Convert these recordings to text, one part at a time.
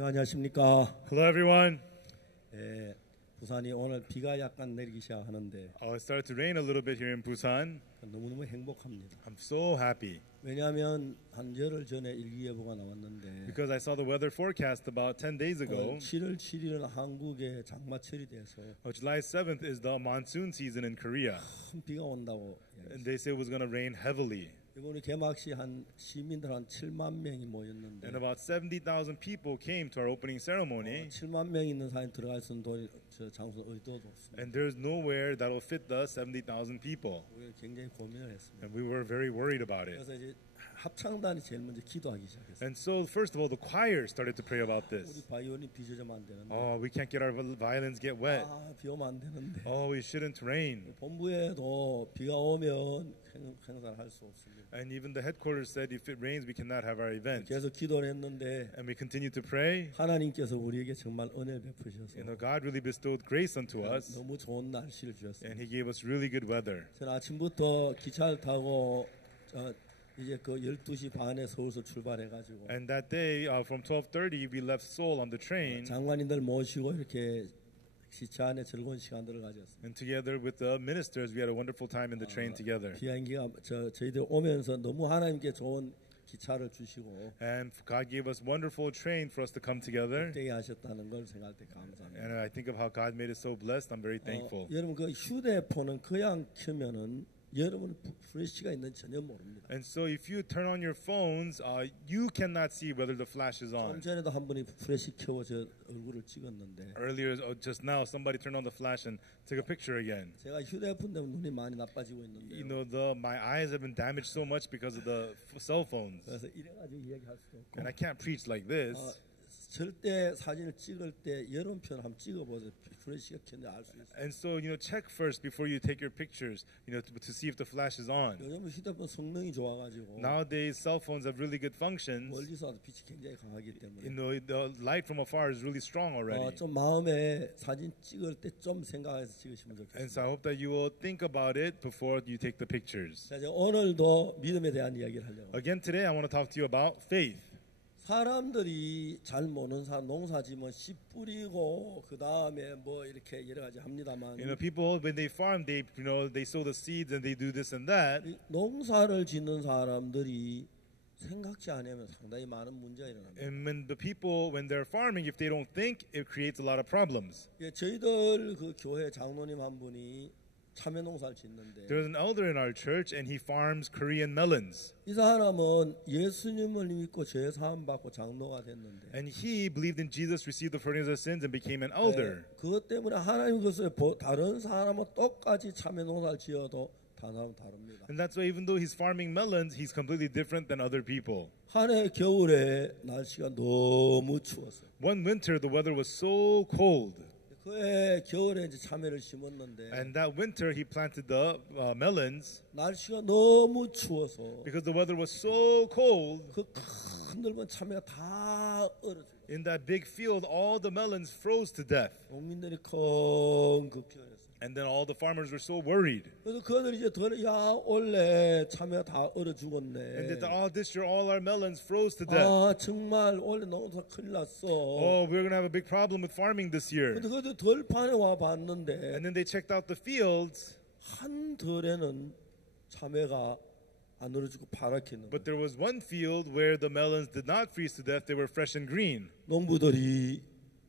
네, 안녕하십니까. Hello everyone. 부산이 오늘 비가 약간 내리기 시작하는데 It started to rain a little bit here in Busan. 너무너무 행복합니다. I'm so happy 왜냐하면 한 열흘 전에 일기예보가 나왔는데 because I saw the weather forecast about 10 days ago. 7월 7일은 한국에 장마철이 돼서 July 7th is the monsoon season in Korea. 큰 비가 온다고. And they say it was going to rain heavily. 이번에 개막식 한 시민들 한 7만 명이 모였는데 And about 70,000 people came to our opening ceremony. 7만 명 있는 사람이 들어갈 수 있는 장소 어디도 없습니다. And there's nowhere that'll fit the 70,000 people. 우리가 굉장히 고민을 했습니다. And we were very worried about it. 그래서 이제 합창단이 제일 먼저 기도하기 시작했어요. And so first of all, the choir started to pray about 우리 this. 바이올린 비 젖으면 안 되는데. We can't get our violins get wet. 비 오면 안 되는데. We shouldn't rain. 본부에도 비가 오면 행사를 할 수 없습니다. And even the headquarters said if it rains, we cannot have our event. 계속 기도를 했는데 And we continued to pray. 하나님께서 우리에게 정말 은혜를 베푸셔서 God really bestowed grace unto us. 너무 좋은 날씨를 주셨습니다. And He gave us really good weather. 저는 아침부터 기차를 타고 이제 그 12시 반에 서울서 출발해가지고 And that day, from 12:30, we left Seoul on the train. 장관님들 모시고 이렇게 기차 안에 즐거운 시간들을 가졌습니다. And together with the ministers, we had a wonderful time in the train together. 비행기가 저희들 오면서 너무 하나님께 좋은 기차를 주시고 And God gave us wonderful train for us to come together. 되게 하셨다는 걸 생각할 때 감사합니다. And I think of how God made us so blessed. I'm very thankful. 여러분 그 휴대폰은 그냥 켜면은 여러분 플래시가 있는지 전혀 모릅니다. And so if you turn on your phones, you cannot see whether the flash is 좀 on. 전에도 한 분이 플래시 켜고 저 얼굴을 찍었는데 Earlier, just now, somebody turned on the flash and took a picture again. 제가 휴대폰 때문에 눈이 많이 나빠지고 있는데 You know, my eyes have been damaged so much because of the cell phones. 그래서 이래가지고 이야기할 수도 없고 And I can't preach like this. 절대 사진을 찍을 때 여름편 한번 찍어보세요. 플래시가 켰는지 알 수 있어요. And so, check first before you take your pictures, to see if the flash is on. 요즘 휴대폰 성능이 좋아가지고 Nowadays, cell phones have really good functions. 멀리서 와도 빛이 굉장히 강하기 때문에 The light from afar is really strong already. 좀 마음에 사진 찍을 때 좀 생각해서 찍으시면 And 좋겠습니다. so I hope that you will think about it before you take the pictures. 자, 이제 오늘도 믿음에 대한 이야기를 하려고. Again, today I want to talk to you about faith. 사람들이 잘 모르는 사람 농사지면 씨 뿌리고 그 다음에 뭐 이렇게 여러 가지 합니다만 People when they farm, they sow the seeds and they do this and that. 농사를 짓는 사람들이 생각지 않으면 상당히 많은 문제가 일어납니다. And when they're farming, if they don't think, it creates a lot of problems. 예, 저희들 그 교회 장로님 한 분이 참외 농사를 짓는데 There's an elder in our church, and he farms Korean melons. 이 사람은 예수님을 믿고 죄 사함 받고 장로가 됐는데 And he believed in Jesus, received the forgiveness of sins, and became an elder. 그것 때문에 하나님 것을 다른 사람은 똑같이 참외 농사를 지어도 다릅니다. And that's why even though he's farming melons, he's completely different than other people. 한 해 겨울에 날씨가 너무 추웠어요. One winter, the weather was so cold. 그해 겨울에 이제 참외를 심었는데 And that winter, he planted the melons. 날씨가 너무 추워서 Because the weather was so cold, 그 큰 넓은 참외가 다 얼어져. in that big field, all the melons froze to death. 농민들이 큰 걱정했어요. And then all the farmers were so worried. 그래서 그들이 이제 원래 참외가 다 얼어 죽었네. And they thought, this year all our melons froze to death. 정말 원래 농사 큰일 났어. We're going to have a big problem with farming this year. 근데 그들 덜판에 와 봤는데 And then they checked out the fields. 한 덜에는 참외가 안 얼어 죽고 파랗게 있는 But there was one field where the melons did not freeze to death. They were fresh and green. 농부들이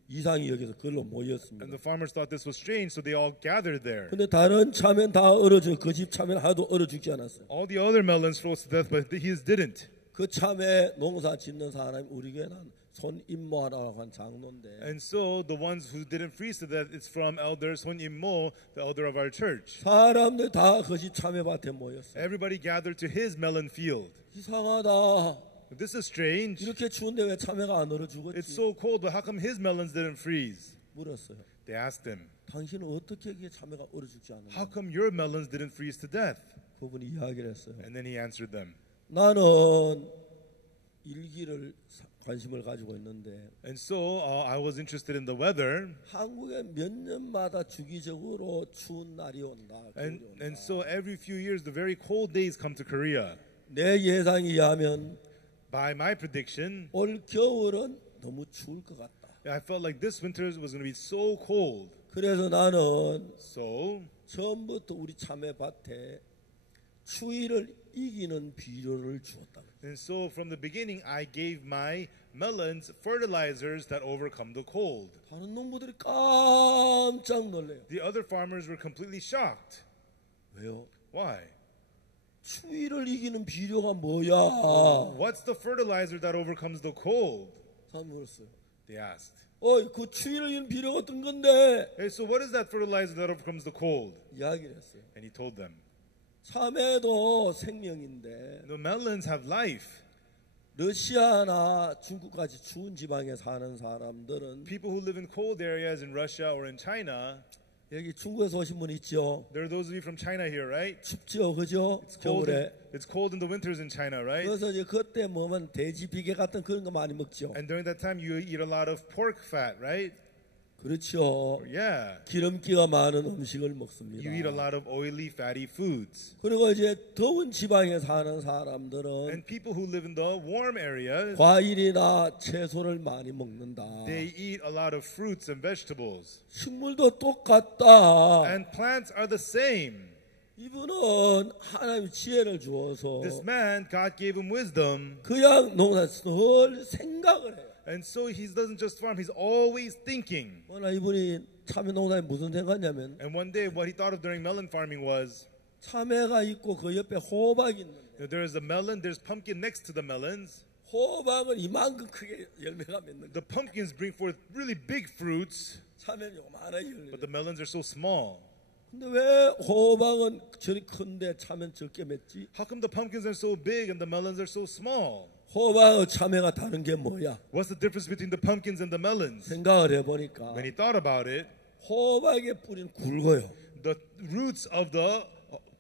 이상이 여기서 그걸로 모였습니다. And the farmers thought this was strange, so they all gathered there. 근데 다른 참외는 다 얼어져. 그 집 참외는 하나도 얼어 죽지 않았어요. All the other melons froze to death, but his didn't. 그 참외 농사 짓는 사람이 우리 교회는 손임모라고 한 장로인데. And so the ones who didn't freeze to death, it's from Elder Son Im-mo, the elder of our church. 사람들 다 그 집 참외밭에 모였어요. Everybody gathered to his melon field. 이상하다. This is strange. 이렇게 추운데 왜 참외가 안 얼어 It's 죽었지? so cold, but how come his melons didn't freeze? 물었어요. They asked him, 당신은 어떻게 이게 참외가 얼어 죽지 않았냐? how come your melons didn't freeze to death? 그분이 이야기를 했어요. And then he answered them. 나는 일기를 관심을 가지고 있는데 And so I was interested in the weather. 한국에 몇 년마다 주기적으로 추운 날이 온다. And so every few years, the very cold days come to Korea. 내 예상에 의하면 By my prediction, 올 겨울은 너무 추울 것 같다. I felt like this winter was going to be so cold. 그래서 나는 So 처음부터 우리 참외밭에 추위를 이기는 비료를 주었다. And so from the beginning, I gave my melons fertilizers that overcome the cold. 다른 농부들이 깜짝 놀래요. The other farmers were completely shocked. 왜요? Why? 추위를 이기는 비료가 뭐야? What's the fertilizer that overcomes the cold? 사람 물었어요. They asked. 그 추위를 이기는 비료가 어떤 건데? Hey, so what is that fertilizer that overcomes the cold? 이야기를 했어요. And he told them. 참외도 생명인데 The melons have life. 러시아나 중국같이 추운 지방에 사는 사람들은 People who live in cold areas in Russia or in China, 여기 중국에서 오신 분 있죠? there are those of you from China here, right? 춥죠, 그죠? 겨울에. It's cold in the winters in China, right? 그래서 이제 그때 뭐면 돼지 비계 같은 그런 거 많이 먹죠. And during that time, you eat a lot of pork fat, right? 그렇죠. Yeah. 기름기가 많은 음식을 먹습니다. You eat a lot of oily, fatty foods. 그리고 이제 더운 지방에 사는 사람들은 And people who live in the warm areas, 과일이나 채소를 많이 먹는다. they eat a lot of fruits and vegetables. 식물도 똑같다. And plants are the same. 이분은 하나님 지혜를 주어서 This man, God gave him wisdom. 그냥 농사에서 늘 생각을 해요. And so he doesn't just farm, he's always thinking. 그러나 이분이 참외 농사에 무슨 생각이냐면 And one day, what he thought of during melon farming was, 참외가 있고 그 옆에 호박이 있는데 there's a melon, there's pumpkin next to the melons. 호박은 이만큼 크게 열매가 맺는 The 거예요. pumpkins bring forth really big fruits, 참외는 요만한 열매. but the melons are so small. 근데 왜 호박은 저리 큰데 참외는 적게 맺지? How come the pumpkins are so big and the melons are so small? 호박하고 참외가 다른 게 뭐야? What's the difference between the pumpkins and the melons? 생각을 해보니까 When he thought about it, 호박의 뿌리는 굵어요. the roots of the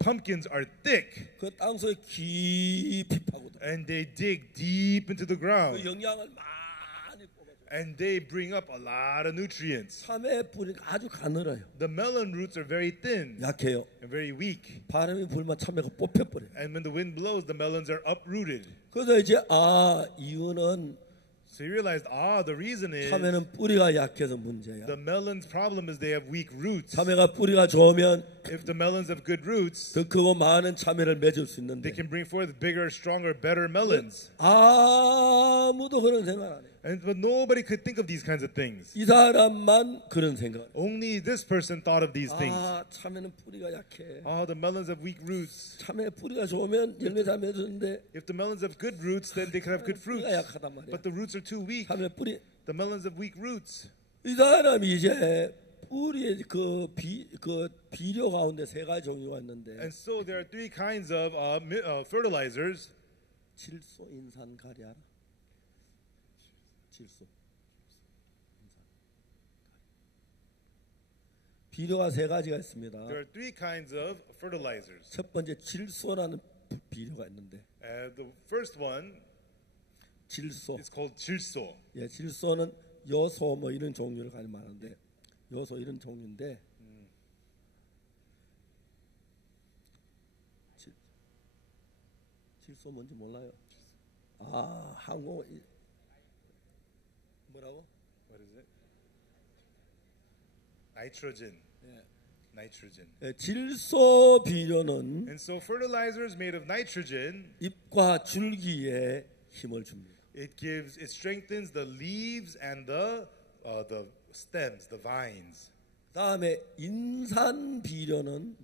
pumpkins are thick 그 땅속에 깊이 파고들어. and they dig deep into the 그 ground 영양을 많이 뽑아줘. and they bring up a lot of nutrients. 참외 뿌리가 아주 가늘어요. The melon roots are very thin 약해요. and very weak. 바람이 불면 참외가 뽑혀버려요. And when the wind blows, the melons are uprooted. 그래서 이제 이유는 So you realized, the reason is 참외는 뿌리가 약해서 문제야. the melon's problem is they have weak roots. 참외가 뿌리가 좋으면 If the melons have good roots, 더 크고 많은 참외를 맺을 수 they 있는데 can bring forth bigger, stronger, better melons. 아무도 그런 생각 안 해요. But nobody could think of these kinds of things. 이 사람만 그런 생각. Only this person thought of these things. 참외는 뿌리가 약해. The melons have weak roots. 참외 뿌리가 좋으면 열매 잘 맺었는데 If the melons have good roots, then they could have good fruits. 뿌리가 약하단 말이야. But the roots are too weak. 참외 뿌리. The melons have weak roots. 이 사람이 이제 뿌리에 그 비료 가운데 세 가지 종류가 있는데 And so there are three kinds of fertilizers. 질소, 인산, 가리 알아? 질소. 비료가 세 가지가 있습니다. There are three kinds of fertilizers. 첫 번째 질소라는 비료가 있는데 The first one 질소. is called 질소. 예, 질소는 요소 뭐 이런 종류를 가지고 말하는데 요소 이런 종류인데 질소 뭔지 몰라요? 항공 뭐라고? What is it? Nitrogen. 예. Nitrogen. 예, 질소 비료는 And so fertilizers made of nitrogen, 잎과 줄기에 힘을 줍니다. it strengthens the leaves and the stems, the vines. 다음에 인산 비료는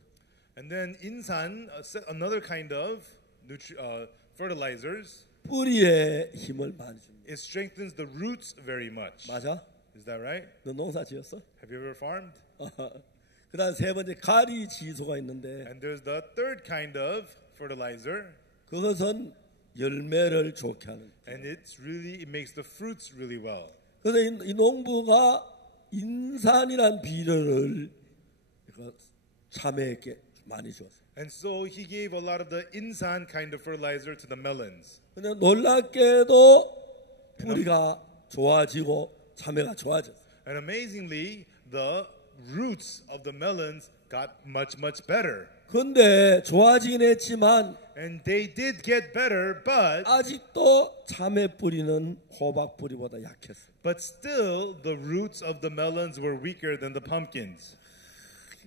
And then insan, another kind of fertilizers, 뿌리에 힘을 많이 줍니다. it strengthens the roots very much. 맞아? Is that right? 너 농사 지었어? Have you ever farmed? 그다음 세 번째 가리 지소가 있는데 And there's the third kind of fertilizer, 그것은 열매를 좋게 하는. and it makes the fruits really well. 그래서 이 농부가 인산이란 비료를 참외에게 많이 줬어요. And so he gave a lot of the insan kind of fertilizer to the melons. 근데 놀랍게도 뿌리가 좋아지고 참외가 좋아졌어요. And amazingly, the roots of the melons got much better. 근데 좋아지긴 했지만 And they did get better, but 아직도 참외 뿌리는 호박 뿌리보다 약했어. still the roots of the melons were weaker than the pumpkins.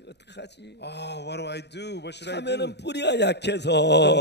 이거 어떡하지? Oh, what do I do? What should I do? 참외는 뿌리가 The 약해서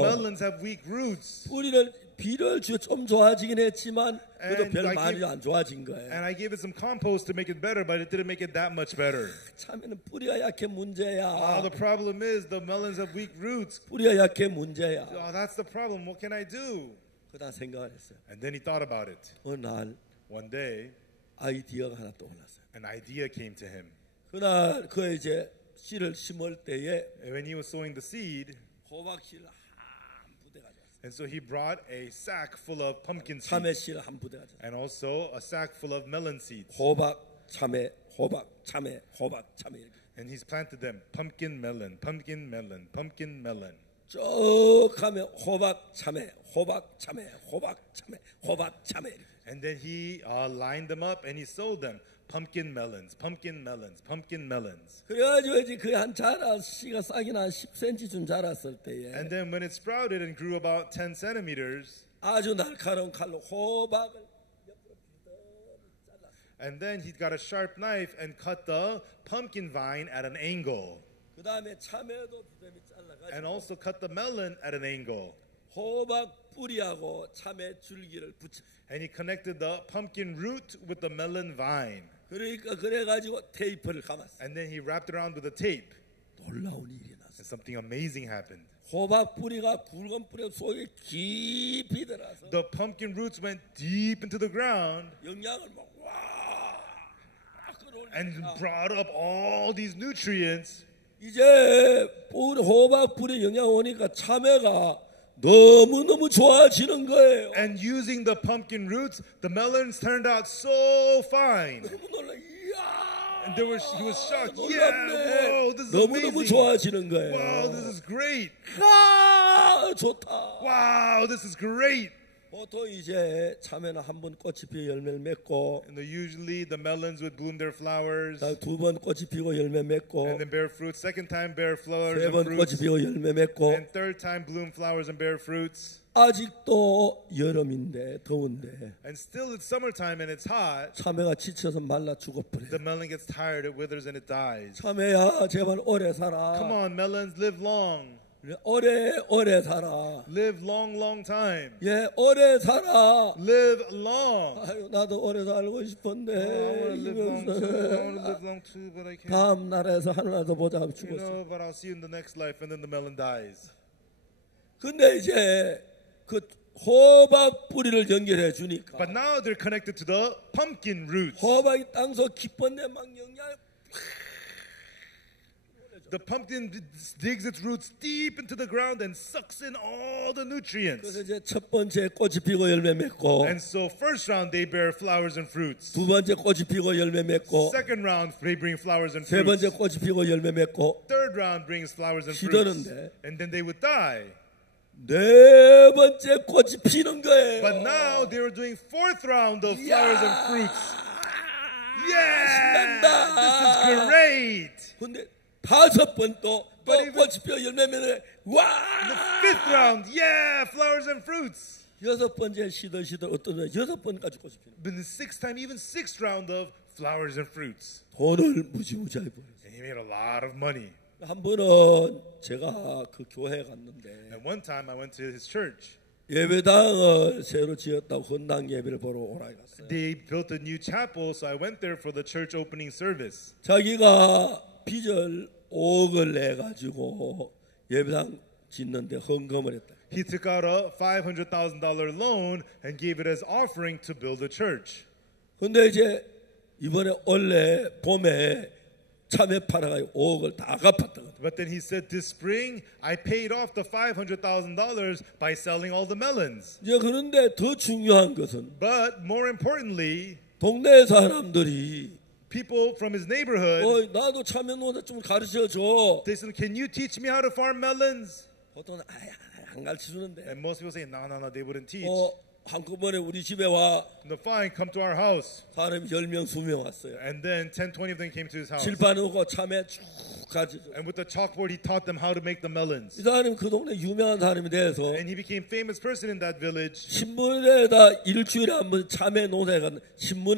melons have weak roots. 뿌리를 비를 주 좀 좋아지긴 했지만 그래도 And 별 I 많이 give- 안 좋아진 거예요. And I gave it some compost to make it better, but it didn't make it that much better. 참외는 뿌리가 약해 문제야. The problem is the melons have weak roots. 뿌리가 약해 문제야. That's the problem. What can I do? 그다 생각을 했어요. And then he thought about it. 어느 날 One day, 아이디어가 하나 떠올랐어요. an idea came to him. 그날 그 이제 씨를 심을 때에 And when he was sowing the seed, 호박 씨를 한 부대 가져왔어요. and so he brought a sack full of pumpkin 참외 seeds 씨를 한 부대 가져왔어요. and also a sack full of melon seeds. 호박, 참외, 호박, 참외, 호박, 참외 이렇게. And he's planted them. Pumpkin melon, pumpkin melon, pumpkin melon. 쭉 가면 호박, 참외, 호박, 참외, 호박, 참외, 호박, 참외 이렇게. And then he lined them up and he sowed them. Pumpkin melons, pumpkin melons, pumpkin melons. 그래가지고 이제 그한 자라 씨가 싹이 한 10cm쯤 자랐을 때에 And then when it sprouted and grew about 10 centimeters, 아주 날카로운 칼로 호박을 옆으로 비듬히 잘랐어요. and then he got a sharp knife and cut the pumpkin vine at an angle. 그 다음에 참외도 비듬히 And 잘라가지고 also cut the melon at an angle. 호박 뿌리하고 참외 줄기를 붙여. And he connected the pumpkin root with the melon vine. 그러니까 그래가지고 테이프를 감았어. And then he wrapped around with a tape. 놀라운 일이 났어. And something amazing happened. 호박 뿌리가 굵은 뿌리 속에 깊이 들어서 The pumpkin roots went deep into the ground 영양을 막와 and 끌어올리니까 brought up all these nutrients. 이제 호박 뿌리 영양 오니까 참외가 너무너무 좋아지는 거예요. And using the pumpkin roots, the melons turned out so fine. 너무 놀라. 이야. And he was shocked. 놀랍네. Yeah, whoa, this is 너무너무 amazing. 좋아지는 거예요. Wow, this is great. 아, 좋다. Wow, this is great. 보통 이제 참외는 한 번 꽃이 피어 열매를 맺고 And usually the melons would bloom their flowers 두 번 꽃이 피고 열매 맺고 and then bear fruit. Second time bear flowers 세 and 번 꽃이 fruits. 피고 열매 맺고 And third time bloom flowers and bear fruits. 아직도 여름인데 더운데 And still it's summertime and it's hot. 참외가 지쳐서 말라 죽어버려. The melon gets tired, it withers and it dies. 참외야 제발 오래 Come 살아. on, melons, live long. 오래 살아. Live long time. 예, 오래 살아. Live long. 아유, 나도 오래 살고 싶은데 I want to live long too. I want to 이거는 live long too, but I can't. 다음 나라에서 하늘나라도 보자 하고 You 죽었어. know, but I'll see you in the next life, and then the melon dies. 근데 이제 그 호박 뿌리를 연결해 주니까 But now they're connected to the pumpkin roots. 호박이 땅속 깊은데 막 영양. The pumpkin digs its roots deep into the ground and sucks in all the 그래서 nutrients. 이제 첫 번째 꽃이 피고 열매 맺고 And so first round they bear flowers and fruits. 두 번째 꽃이 피고 열매 맺고 Second round they bring flowers and 세 번째 fruits. 꽃이 피고 열매 맺고 Third round brings flowers and fruits. 시드는데 And then they would die. 네 번째 꽃이 피는 거예요. But now they were doing fourth round of flowers and fruits. 신난다. Yeah! This is great! 근데 다섯 번 또 But even- 꽃이 피어 열매 맺는 와. Fifth round, yeah! Flowers and fruits. 여섯 번째 시들 어떤 날 여섯 번까지 꽃이 피는. But the sixth time, even sixth round of flowers and fruits. 돈을 무지무지하게 벌었어요. And he made a lot of money. 한 번은 제가 그 교회에 갔는데 And one time I went to his church. 예배당을 새로 지었다고 헌당 예배를 보러 오라 갔어요. They built a new chapel, so I went there for the church opening service. 자기가 빚을 5억을 내 가지고 예배당 짓는데 헌금을 했다. He took out a $500,000 loan and gave it as offering to build a church. 근데 이제 이번에 원래 봄에 참외 팔아가지고 5억을 다 갚았다. But then he said this spring, I paid off the $500,000 by selling all the melons. 이제 그런데 더 중요한 것은 But more importantly, 동네 사람들이 people from his neighborhood, 나도 참외 농사 좀 가르쳐 줘. they said, can you teach me how to farm melons? 보통은 안 가르쳐 주는데 And most people say, no, they wouldn't teach. 한꺼번에 우리 집에 와 the fine come to our house. 사람이 10명, 20명 왔어요. And then 10, 20 of them came to his house. 칠판 오고 참외 쭉 가지고. And with the chalkboard, he taught them how to make the melons. 이 사람이 그 동네 유명한 사람이 돼서 And he became famous person in that village. 신문에다 일주일에 한 번 참외 농사에 가는 신문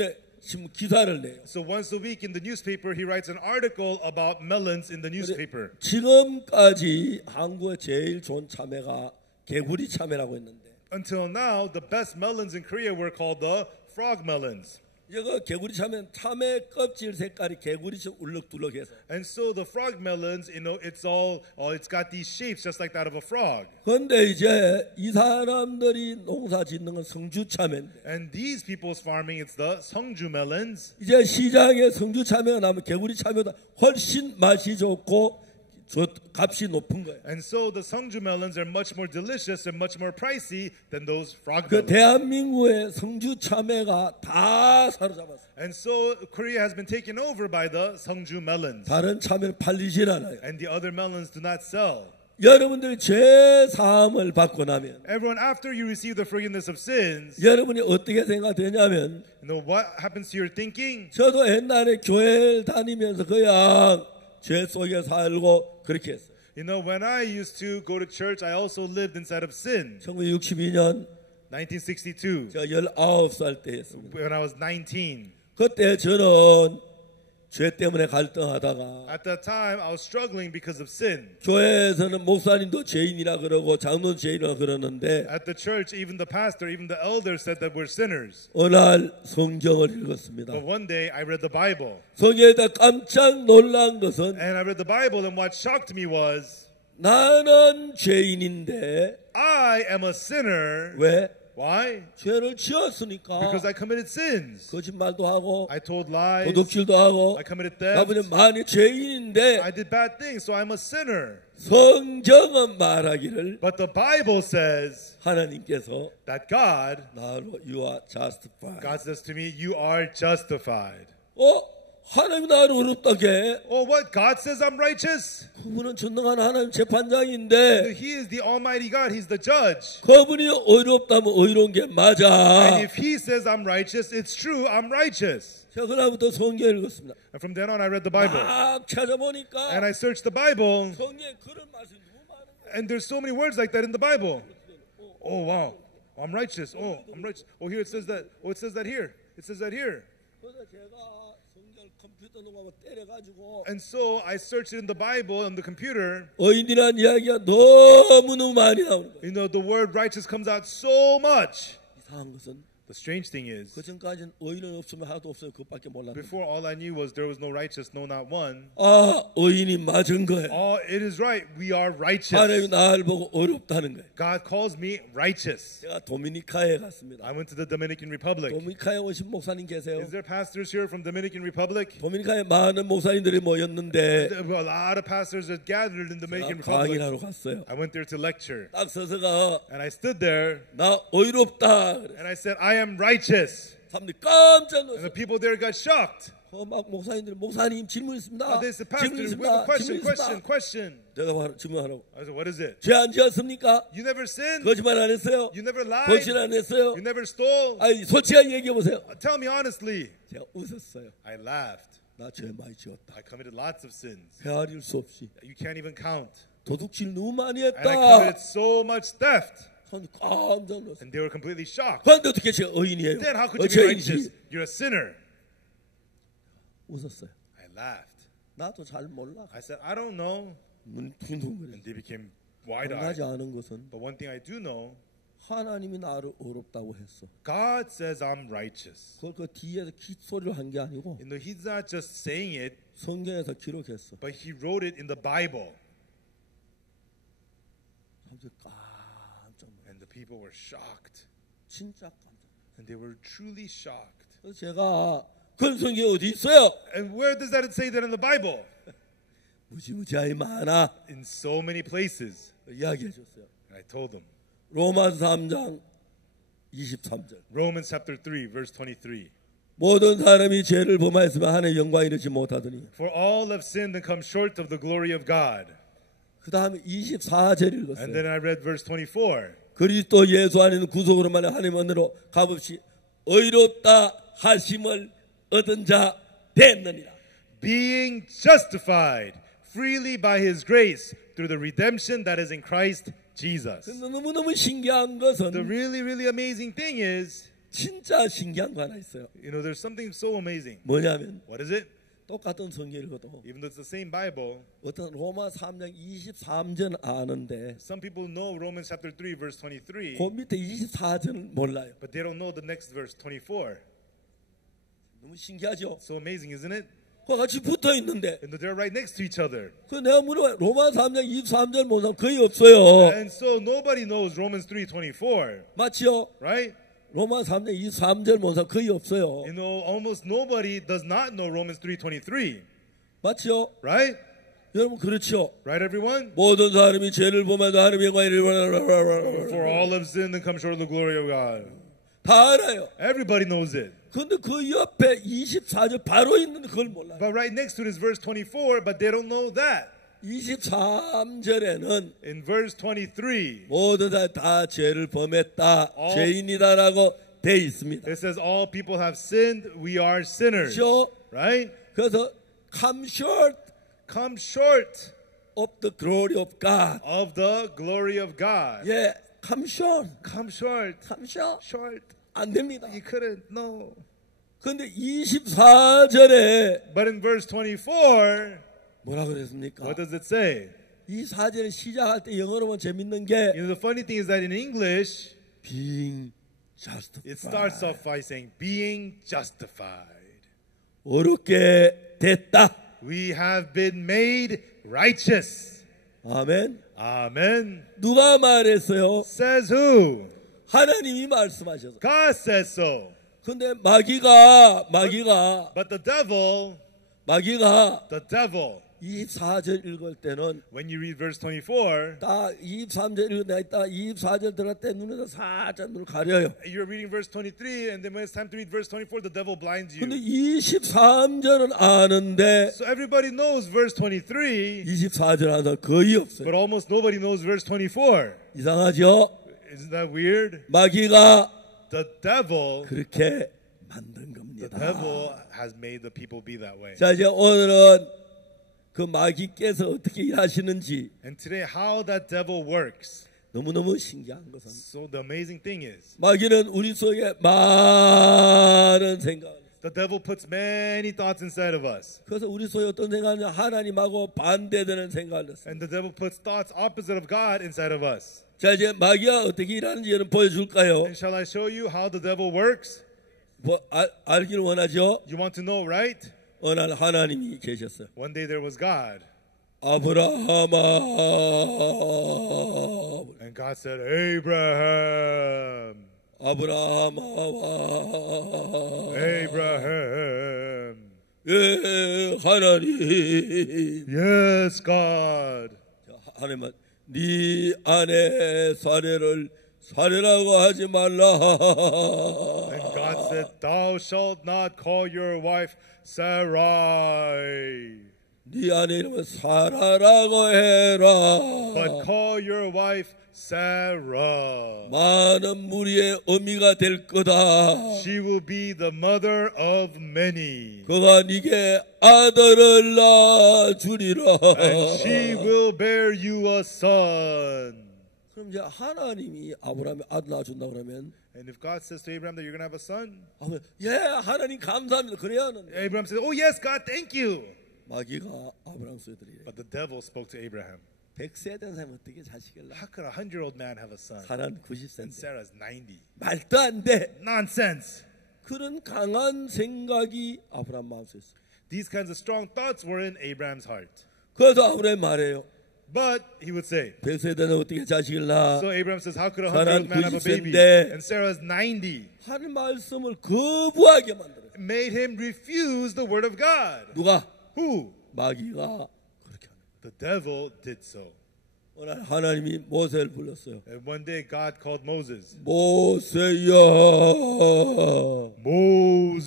기사를 내요. So once a week in the newspaper, he writes an article about melons in the newspaper. 지금까지 한국의 제일 좋은 참외가 개구리 참외라고 했는데 Until now, the best melons in Korea were called the frog melons. 이거 개구리 참외는 참외 껍질 색깔이 개구리처럼 울럭둘럭해서. And so the frog melons, it's got these shapes just like that of a frog. 그런데 이제 이 사람들이 농사 짓는 건 성주 참외인데. And these people's farming, it's the Seongju melons. 이제 시장에 성주 참외가 나면 개구리 참외보다 훨씬 맛이 좋고 값이 높은 거예요. And so the Seongju melons are much more delicious and much more pricey than those frog 그 melons. 대한민국의 성주 참외가 다 사로잡았어요. And so Korea has been taken over by the Seongju melons. 다른 참외는 팔리질 않아요. And the other melons do not sell. 여러분들 죄 사함을 받고 나면 Everyone, after you receive the forgiveness of sins, 여러분이 어떻게 생각되냐면 you know what happens to your thinking? 저도 옛날에 교회를 다니면서 그냥 죄 속에 살고 그렇게 했어요. You know, when I used to go to church, I also lived inside of sin. 1962년 1962, 제가 19살 때 했습니다. when I was 19. 그때 저는 죄 때문에 갈등하다가 At that time, I was struggling because of sin. 교회에서는 목사님도 죄인이라 그러고 장로도 죄인이라 그러는데 At the church, even the pastor, even the elders said that we're sinners. 어느 날 성경을 읽었습니다. But one day, I read the Bible. 성경에다 깜짝 놀란 것은 And I read the Bible, and what shocked me was, 나는 죄인인데 I am a sinner. 왜? Why? 죄를 지었으니까 Because I committed sins. 거짓말도 하고 I told lies. 도둑질도 하고 I committed 나보다 theft. 많이 죄인인데 I did bad things, so I'm a sinner. 성경은 말하기를 But the Bible says 하나님께서 that God you are justified. says to me, you are justified. 하나님 나를 어렵다게 Oh, what? God says I'm righteous? 그분은 전능한 하나님 재판장인데 He is the Almighty God. He's the judge. 그분이 어렵다면 어려운 게 맞아. And if He says I'm righteous, it's true, I'm righteous. 제가 그날부터 성경을 읽었습니다. And from then on, I read the Bible. 막 찾아보니까 And I searched the Bible. 성경에 그런 말씀이 너무 많은 거예요. And there's so many words like that in the Bible. Oh, wow. I'm righteous. Oh, I'm righteous. Oh, here it says that. Oh, it says that here. It says that here. 그래서 제가 성경 컴퓨터 놓고 때려가지고 And so I searched it in the Bible on the computer. 의인이라는 이야기가 너무너무 많이 나오는 거예요. You know, the word righteous comes out so much. 이상한 것은 The strange thing is, 그 전까지는 의인은 없으면 하나도 없어요. 그것밖에 몰랐는데 before all I knew was there was no righteous, no, not one. 의인이 맞은 거예요. Oh, it is right. We are righteous. 하나님이 나를 보고 어렵다는 거예요. God calls me righteous. 제가 도미니카에 갔습니다. I went to the Dominican Republic. 도미니카에 오신 목사님 계세요? Is there pastors here from Dominican Republic? 도미니카에 많은 목사님들이 모였는데 A lot of pastors are gathered in the Dominican 제가 Republic. 강의하러 갔어요. I went there to lecture. 딱 서서가 And I stood there 나 어이롭다 그래. and I said, I am righteous. 사람들이 깜짝 And 놀랐어요. the people there got shocked. 막 목사님들이 목사님 질문 있습니다. They said, 질문 Pastor, we have a 있습니다. question, 질문 있습니다. question. 제가 바로 질문하라고. I said, what is it? 죄 안 지었습니까? You never sinned? 거짓말 안 했어요? You never lied? 거짓 안 했어요? You never stole? 아니 솔직하게 얘기해 보세요. Tell me honestly. 제가 웃었어요. I laughed. 나 죄 많이 지었다. I committed lots of sins. 헤아릴 수 없이 You can't even count. 도둑질 너무 많이 And I 했다. committed so much theft. 손 깜짝 놀랐어요. And they were completely shocked. 그런데 어떻게 제가 의인이에요? Then how could you be righteous? 죄인이지? You're a sinner. 웃었어요. I laughed. 나도 잘 몰라. I said, I don't know. 눈 둥둥거려. And they became wide-eyed. 당하지 않은 것은 But one thing I do know, 하나님이 나를 어렵다고 했어. God says I'm righteous. 그걸 그 뒤에서 kit소리를 한 게 아니고 You know, He's not just saying it, 성경에서 기록했어. but He wrote it in the Bible. 사람들이 깜짝 놀랐어. And the people were shocked. 진짜 깜짝 놀랐어. And they were truly shocked. 그래서 제가 그런 성경이 어디 있어요? And where does that say that in the Bible? 무지무지하게 많아. In so many places. 이야기해 줬어요. And I told them. 로마서 3장 23절. Romans chapter 3, verse 23. 모든 사람이 죄를 범하였으면 하나님의 영광에 이르지 못하더니. For all have sinned and come short of the glory of God. 그 다음에 24절 And 읽었어요. then I read verse 24. 그리스도 예수 안에 있는 구속으로만 하나님 은혜로 값없이 의롭다 하심을 얻은 자 됐느니라. Being justified freely by his grace through the redemption that is in Christ Jesus. 너무너무 신기한 The 것은 really amazing thing is, 진짜 신기한 거 하나 있어요. there's something so amazing. 뭐냐면 What is it? 똑같은 성경 읽어도 Even though it's the same Bible, 어떤 로마 3장 23절 아는데 some people know Romans chapter 3 verse 23, 그 밑에 24절 몰라요. but they don't know the next verse 24. 너무 신기하죠? So amazing, isn't it? 그와 같이 붙어 있는데 And they're right next to each other. 그 내가 물어봐요. 로마 3장 23절 모르는 사람 거의 없어요. And so nobody knows Romans 3:24, 맞지요? right? 로마 3장 23절 모르는 사람 거의 없어요. Almost nobody does not know Romans 3:23, 맞지요? right? 여러분 그렇죠? Right, everyone? 모든 사람이 죄를 범하도 하나님의 영광을 For all have sinned and come short of the glory of God. 다 알아요. Everybody knows it. 근데 그 옆에 24절 바로 있는데 그걸 몰라요. But right next to it is verse 24, but they don't know that. 23절에는 In verse 23, 모든 사람이 다 죄를 범했다, 죄인이다라고 돼 있습니다. it says all people have sinned, we are sinners. 그렇죠? Right? 그래서 come short Come short of the glory of God. of the glory of God. 예, come short, Come short. come short. Short. 안 됩니다. You couldn't, no. 근데 24절에 But in verse 24, 뭐라 그랬습니까? what does it say? 이 4절을 시작할 때 영어로 보면 재밌는 게 The funny thing is that in English, being justified. it starts off by saying, being justified. 어렵게 됐다. We have been made righteous. 아멘. Amen. 누가 말했어요? Says who? 하나님이 말씀하셔서. God says so. 근데 마귀가 But the devil, 24절 읽을 때는 when you read verse 24, 딱 23절 읽을 때 있다 24절 들을 때 눈에서 살짝 눈을 가려요. you're reading verse 23, and then when it's time to read verse 24, the devil blinds 근데 you. 23절은 아는데 So everybody knows verse 23, 24절 아는 사람 거의 없어요. but almost nobody knows verse 24. 이상하죠? Isn't that weird? 마귀가 The devil 그렇게 만든 The 겁니다. devil has made the people be that way. 자, 이제 오늘은 그 마귀께서 어떻게 일하시는지 And today, how that devil works. 너무너무 신기한 것은 So the amazing thing is, 마귀는 우리 속에 많은 생각을 the devil puts many thoughts inside of us. 그래서 우리 속에 어떤 생각이냐 하나님하고 반대되는 생각을 했어요. And the devil puts thoughts opposite of God inside of us. 자, 이제 마귀가 어떻게 일하는지 여러분 보여줄까요? And shall I show you how the devil works? 알기를 원하죠? You want to know, right? 어느 날 하나님이 계셨어요. One day there was God. 아브라함아. And God said, Abraham. 아브라함아. Abraham. 예, 하나님. Yes, God. 하나님은 네 아내 사례라고 하지 말라. And God said, Thou shalt not call your wife Sarai, 네 아내 이름은 사라라고 해라. but call your wife Sarah. 많은 무리의 어미가 될 거다. She will be the mother of many, 그가 네게 아들을 낳아주리라. and she will bear you a son. 그럼 이제 하나님이 아브라함에 아들 낳아준다 그러면 And if God says to Abraham that you're going to have a son, 예, 하나님 감사합니다. 그래야 하는데 Abraham says, Oh yes, God, thank you. 마귀가 아브라함 소리들이 But the devil spoke to Abraham. 100세 된 사람이 어떻게 자식을 낳아? How could a 100-year-old man have a son? 사라는 And 90세인데 Sarah's 90. 말도 안 돼. Nonsense. 그런 강한 생각이 아브라함 마음속에 있어. These kinds of strong thoughts were in Abraham's heart. 그래서 아브라함이 말해요. But he would say, 100세 되는 어떻게 자식을 낳아? so Abraham says, how could a 사라는 100-year-old man have a baby? 90세인데 And Sarah's 90. 하나님 말씀을 거부하게 만들어요. Made him refuse the word of God. 누가? Who? 마귀가 그렇게 하는 거예요. The devil did so. 오늘 하나님이 모세를 불렀어요. And one day God called Moses. 모세야.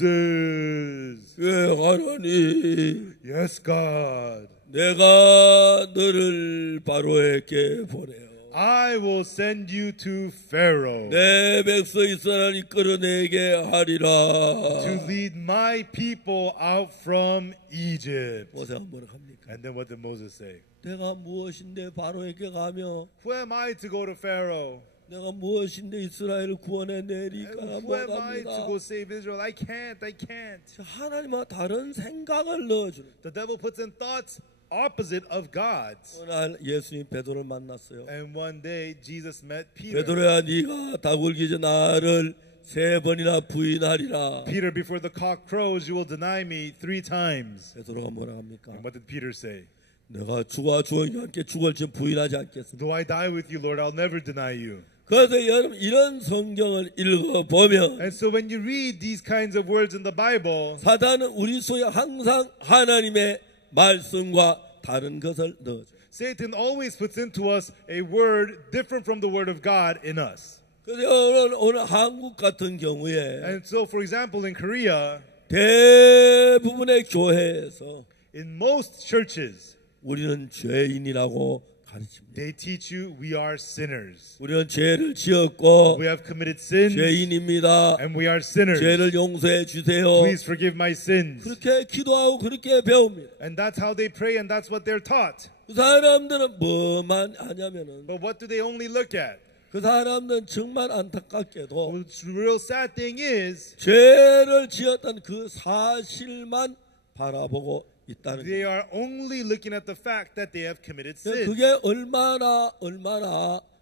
Moses. 예, 하나님. Yes, God. 내가 너를 바로에게 보내요. I will send you to Pharaoh 내 백성 이스라엘을 이끌어내게 하리라. to lead my people out from Egypt. 모세가 뭐라 합니까? And then what did Moses say? 내가 무엇인데 바로에게 가며 Who am I to go to Pharaoh? 내가 무엇인데 이스라엘을 구원해내리까 Who am I to 못합니다. go save Israel? I can't. 하나님과 다른 생각을 넣어주는. The devil puts in thoughts opposite of God's. 어느 날 예수님 베드로를 만났어요. And one day Jesus met Peter. 베드로야 네가 닭울기 전 나를 3번이나 부인하리라. Peter, before the cock crows, you will deny me 3 times. 베드로가 뭐라 합니까? And what did Peter say? 내가 죽어와 함께 죽을지 부인하지 않겠습니다. Though I die with you, Lord, I'll never deny you. 그래서 여러분 이런 성경을 읽어보면 And so when you read these kinds of words in the Bible, 사단은 우리 속에 항상 하나님의 말씀과 다른 것을 넣어줘요. Satan always puts into us a word different from the word of God in us. 그래서 오늘 한국 같은 경우에 And so, for example, in Korea, 대부분의 교회에서 in most churches, 우리는 죄인이라고 가르칩니다. they teach you we are sinners. 우리는 죄를 지었고 We have committed sins 죄인입니다. and we are sinners. 죄를 용서해 주세요. Please forgive my sins. 그렇게 기도하고 그렇게 배웁니다. And that's how they pray and that's what they're taught. 그 사람들은 뭐만 하냐면은 But what do they only look at? 그 사람들은 정말 안타깝게도 Well, the real sad thing is 죄를 지었다는 그 사실만 바라보고 있다는 they 거예요. are only looking at the fact that they have committed sin. 그게 얼마나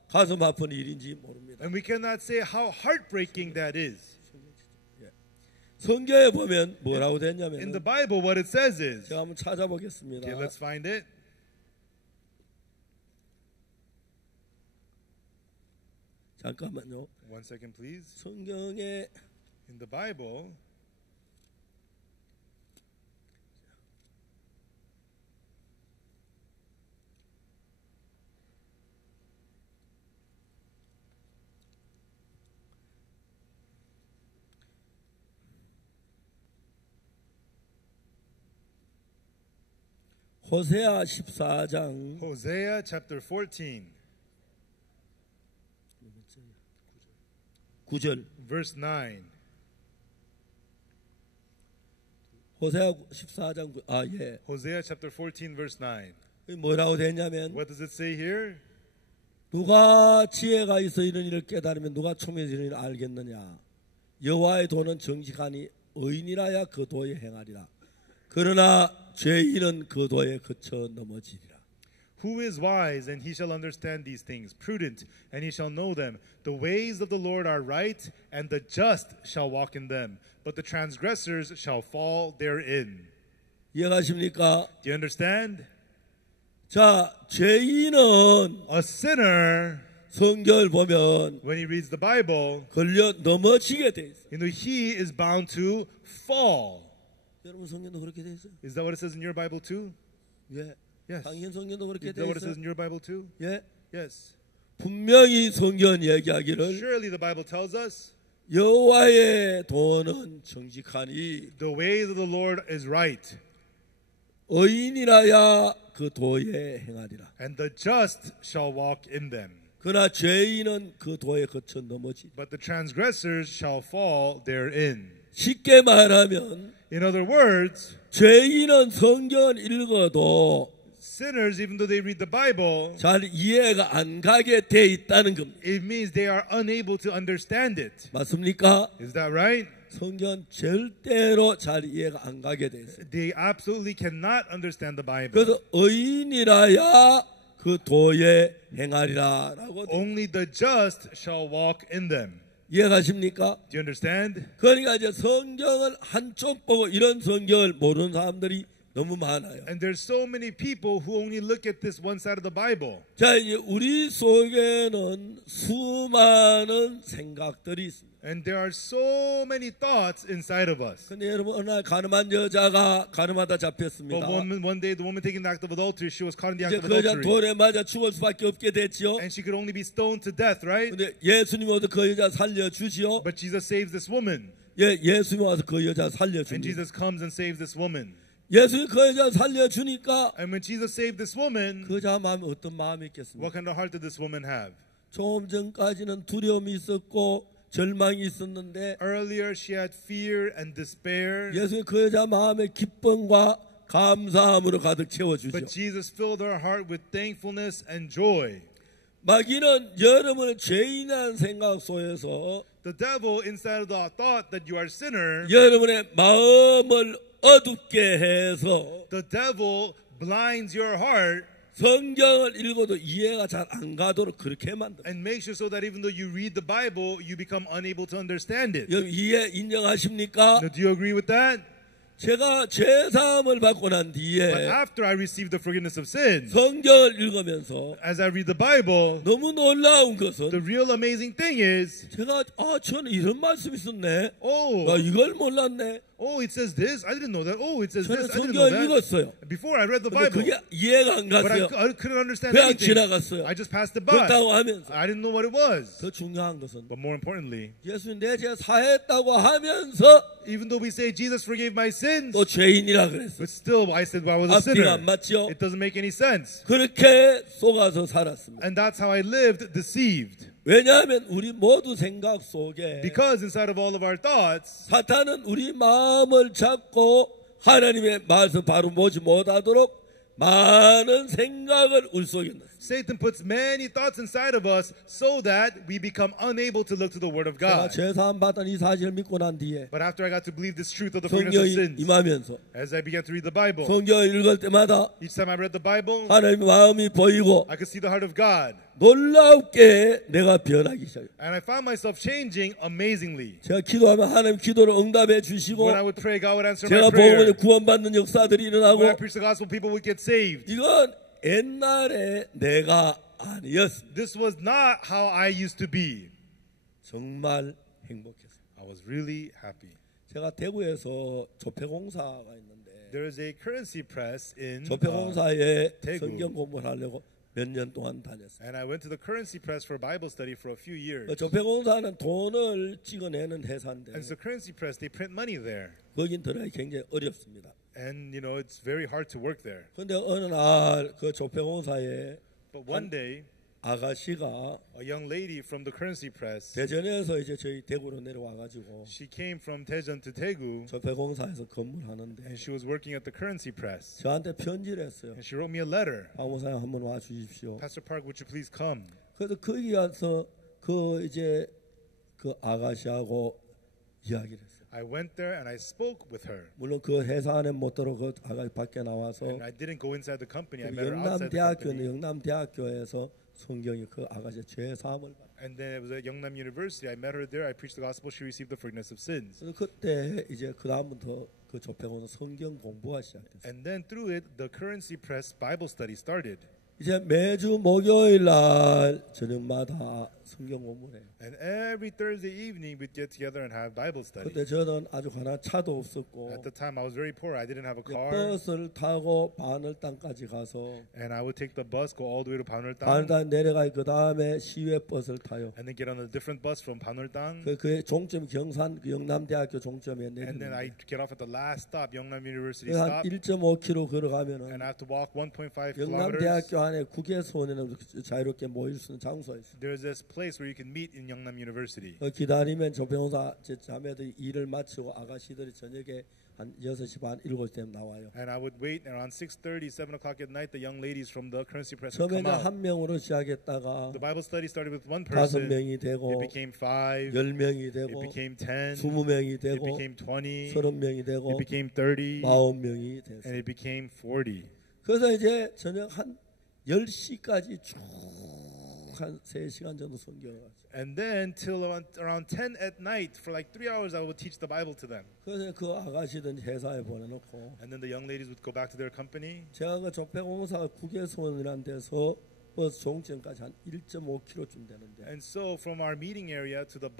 가슴 아픈 일인지 모릅니다. And we cannot say how heartbreaking that is. 성경에 보면 뭐라고 In 됐냐면 the Bible, what it says is, 제가 한번 찾아보겠습니다. okay, let's find it. 잠깐만요. 1 second, please. 성경에 In the Bible, 호세아 14장 Hosea chapter 14, 9절 verse 9. 호세아 14장 예. Hosea chapter 14, verse 9. 뭐라고 되냐면 What does it say here? 누가 지혜가 있어 이런 일을 깨달으면 누가 총명해서 이런 일을 알겠느냐. 여호와의 도는 정직하니 의인이라야 그 도에 행하리라. 그러나 죄인은 그 도에 그쳐 넘어지리라. Who is wise, and he shall understand these things, prudent, and he shall know them. The ways of the Lord are right, and the just shall walk in them, but the transgressors shall fall therein. 이해가십니까? Do you understand? 자, 죄인은 A sinner, 성경을 보면 when he reads the Bible, 걸려 넘어지게 돼 있어요. he is bound to fall. 여러분 성경도 그렇게 돼 있어요. Is that what it says in your Bible too? 예. Yes. 당연 성경도 그렇게 Is 돼 that what it says 있어요. in your Bible too? 예. Yes. 분명히 성경은 얘기하기를 Surely the Bible tells us 여호와의 도는 정직하니 the ways of the Lord is right, 의인이라야 그 도에 행하리라. and the just shall walk in them. 그러나 죄인은 그 도에 거쳐 넘어지. But the transgressors shall fall therein. 쉽게 말하면 In other words, 죄인은 성경을 읽어도 sinners, even though they read the Bible, 잘 이해가 안 가게 돼 있다는 겁니다. it means they are unable to understand it. 맞습니까? Is that right? 성경 절대로 잘 이해가 안 가게 돼 있어요. They absolutely cannot understand the Bible. 그래서 의인이라야 그 도에 행하리라라고 Only the just shall walk in them. 이해가십니까? Do you understand? 그러니까 이제 성경을 한쪽 보고 이런 성경을 모르는 사람들이 너무 많아요. And there's so many people who only look at this one side of the Bible. 자, 이제 우리 속에는 수많은 생각들이 있습니다. And there are so many thoughts inside of us. 근데 여러분 어느 날 가늠한 여자가 가늠하다 But 잡혔습니다. one day, the woman taking the act of adultery, she was caught in the 이제 act of 그 여자 adultery. 돌에 맞아 죽을 수밖에 없게 됐지요. And she could only be stoned to death, right? 근데 예수님이 와서 그 여자 살려주지요. But Jesus saves this woman. 예수님이 와서 그 여자 And 살려줍니다. Jesus comes and saves this woman. 예수님 그 여자 살려주니까 And when Jesus saved this woman, 그 여자 마음에 어떤 마음이 있겠습니까? what kind of heart did this woman have? 조금 전까지는 두려움이 있었고 절망이 있었는데 Earlier, she had fear and despair. 예수님 그 여자 마음에 기쁨과 감사함으로 가득 채워주죠. But Jesus filled her heart with thankfulness and joy. 마귀는 여러분의 죄인이라는 생각 속에서 The devil, inside of the thought that you are a sinner, 여러분의 마음을 어둡게 해서 the devil blinds your heart 성경을 읽어도 이해가 잘 안 가도록 그렇게 만들어요. and makes you so that even though you read the Bible, you become unable to understand it. 여러분 이해 인정하십니까? Now, do you agree with that? 제가 죄사함을 받고 난 But 뒤에 after I received the forgiveness of sins, 성경을 읽으면서 as I read the Bible, 너무 놀라운 the 것은 real amazing thing is, 제가 저는 이런 말씀이 있었네. oh, 이걸 몰랐네. it says this. I didn't know that. Oh, it says 저는 this. I didn't know 성경을 that. 읽었어요. Before I read the 근데 Bible, 그게 이해가 안 but 갔어요. I couldn't understand 그냥 anything. 지나갔어요. I just passed it by. 그렇다고 하면서 I didn't know what it was. 더 중요한 것은 But more importantly, 예수님 내 죄 사했다고 하면서 even though we say Jesus forgave my sins, 또 죄인이라 그랬어요. but still I said I was a 앞뒤가 안 sinner. 맞죠? It doesn't make any sense. 그렇게 속아서 살았습니다. And that's how I lived deceived. 왜냐하면 우리 모두 생각 속에 Because inside of all of our thoughts, 사탄은 우리 마음을 잡고 하나님의 말씀 바로 보지 못하도록 많은 생각을 우리 속에 넣습니다. Satan puts many thoughts inside of us so that we become unable to look to the Word of 제가 God. 죄사함 받은 이 사실을 믿고 난 뒤에 But after I got to believe this truth of the forgiveness of 성경이 sins, 임하면서 as I began to read the Bible, 성경을 읽을 때마다 each time I read the Bible, 하나님의 마음이 보이고 I could see the heart of God. 놀랍게 내가 변하기 시작해요. And I found myself changing amazingly. 제가 기도하면 하나님 기도를 응답해 주시고 When I would pray, God would answer 제가 my prayer. 복음을 구원받는 역사들이 When I 일어나고 preach the gospel, people would get saved. 이건 옛날에 내가 아니었습니다. This was not how I used to be. 정말 행복했어요. I was really happy. 제가 대구에서 조폐공사가 있는데 There is a currency press in 조폐공사에 대구. 성경 공부를 하려고 몇 년 동안 다녔어요. and I went to the currency press for Bible study for a few years. 조폐공사는 돈을 찍어내는 회사인데 And so currency press, they print money there. 거긴 들어가기 굉장히 어렵습니다. And, it's very hard to work there. 그런데 어느 날 그 조폐공사에 But one day, 아가씨가 a young lady from the currency press, 대전에서 이제 저희 대구로 내려와가지고 she came from Daejeon to Daegu, 조폐공사에서 근무를 하는데 and she was working at the currency press. 저한테 편지를 했어요. And she wrote me a letter. 박 목사님 한번 와 주십시오. Pastor Park, would you please come? 그래서 거기 가서 그 이제 그 아가씨하고 이야기를 했어요. I went there and I spoke with her. 물론 그 회사 안에 못 들어 그 아가씨 밖에 나와서 And I didn't go inside the company. I met her outside the 영남대학교는 company. 영남대학교에서 성경이 그 아가씨의 죄 사함을 받았어요. And then it was at Yeongnam University. I met her there. I preached the gospel. She received the forgiveness of sins. 그래서 그때 이제 그 다음부터 그 조폐공사 성경 공부가 시작됐어요. And then through it, the currency press Bible study started. 이제 매주 목요일 날 저녁마다 성경 공부를 해요. And every Thursday evening, we'd get together and have Bible study. 그때 저는 아주 하나 차도 없었고 At the time, I was very poor. I didn't have a car. 버스를 타고 바늘땅까지 가서 And I would take the bus, go all the way to Panultang, 바늘땅 내려가 그 다음에 시외 버스를 타요. and then get on a different bus from Panultang. 그 종점 경산 그 영남대학교 종점에 And then I 내리는데 get off at the last stop, Yeongnam University 한 stop. 1.5km 걸어가면은 And I have to walk 1.5 kilometers. 영남대학교 안에 국외소원에는 자유롭게 모일 수 있는 장소가 있어요. There's this place where you can meet in Yeongnam University. 기다리면 조병호사 제 자매들이 일을 마치고 아가씨들이 저녁에 한 6시 반 7시 되면 나와요. And I would wait around 6:30, 7 o'clock at night. The young ladies from the currency press would 처음에 come 이제 out. 한 명으로 시작했다가 The Bible study started with one 5명이 person. 되고 It became 5. 10명이 It 되고 became 10. 20명이 It 되고 became 20. 30명이 되고 It became 30. 40명이 And 됐어요. it became 40. 그래서 이제 저녁 한 10시까지 쭉 한 3시간 정도 성경을 하죠. And then till around 10 at night, for like 3 hours, I would teach the Bible to them. 그래서 그 아가씨들 회사에 보내놓고 And then the young ladies would go back to their company. 제가 그 조폐공사 국외소원이라는 데서 버스 종점까지 한 1.5km쯤 되는데 And so from our meeting area to the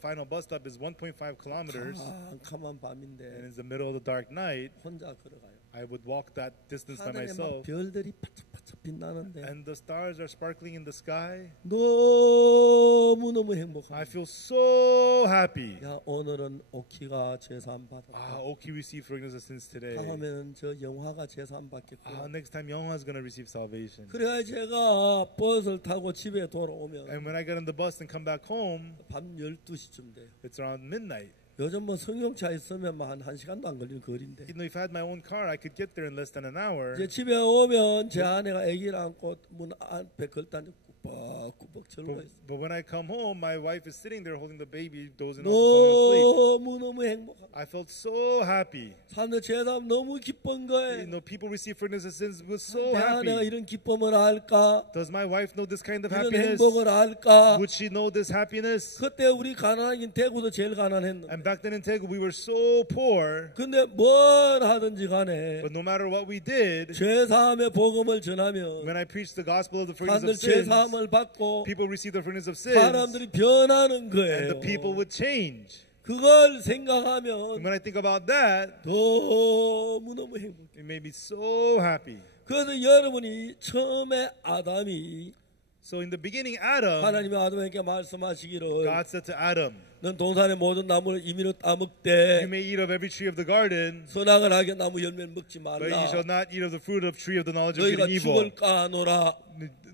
final bus stop is 1.5 kilometers. 캄캄한 And 밤인데 in the middle of the dark night, 혼자 걸어가요. I would walk that distance by 하늘에 막 myself. 별들이 반짝반짝 빛나는데 and the stars are sparkling in the sky. 너무너무 I 행복합니다. feel so happy. 야, 오늘은 오키가 제사함 받았다. Oki received forgiveness of sins today. 다음에는 저 영화가 제사함 받겠구나. Next time Young is gonna receive salvation. 그래야 제가 버스를 타고 집에 돌아오면 And when I get on the bus and come back home, 밤 12시쯤 돼요. it's around midnight. 요즘 뭐 승용차 있으면 뭐 한 1시간도 안 걸리는 거리인데. You know, if I had my own car, I could get there in less than an hour. 이제 집에 오면 제 아내가 아기를 안고 문 앞에 걸다니 꾸벅꾸벅 절고 있어요. But when I come home, my wife is sitting there holding the baby, dozing off, falling asleep. 너무너무 행복합니다. I felt so happy. 사람들 제사함 너무 기쁜 거예요. You know, people receive forgiveness of sins was so 내 아내가 happy. 이런 기쁨을 알까? Does my wife know this kind of 이런 happiness? 행복을 알까? Would she know this happiness? 그때 우리 가난하긴 대구도 제일 가난했는데. And back then in Daegu, we were so poor. 근데 뭘 하든지 간에 But no matter what we did, 제사함의 복음을 전하면 when I preached the gospel of the forgiveness 사람들 of sins, 제사함을 받고 people received the forgiveness of sins, 사람들이 변하는 and 거예요. the people would change. 그걸 And 생각하면 when I think about that, 너무너무 행복해. it made me so happy. 그래서 여러분이 처음에 아담이 So in the beginning, Adam, 하나님이 아담에게 말씀하시기를 God said to Adam, 넌 동산의 모든 나무를 임의로 you 따먹되 may eat of every tree of the garden, 선악을 하게 나무 열매를 먹지 but you 말라. shall not eat of the fruit of tree of the knowledge of good 너희가 and evil, 죽을까 하노라.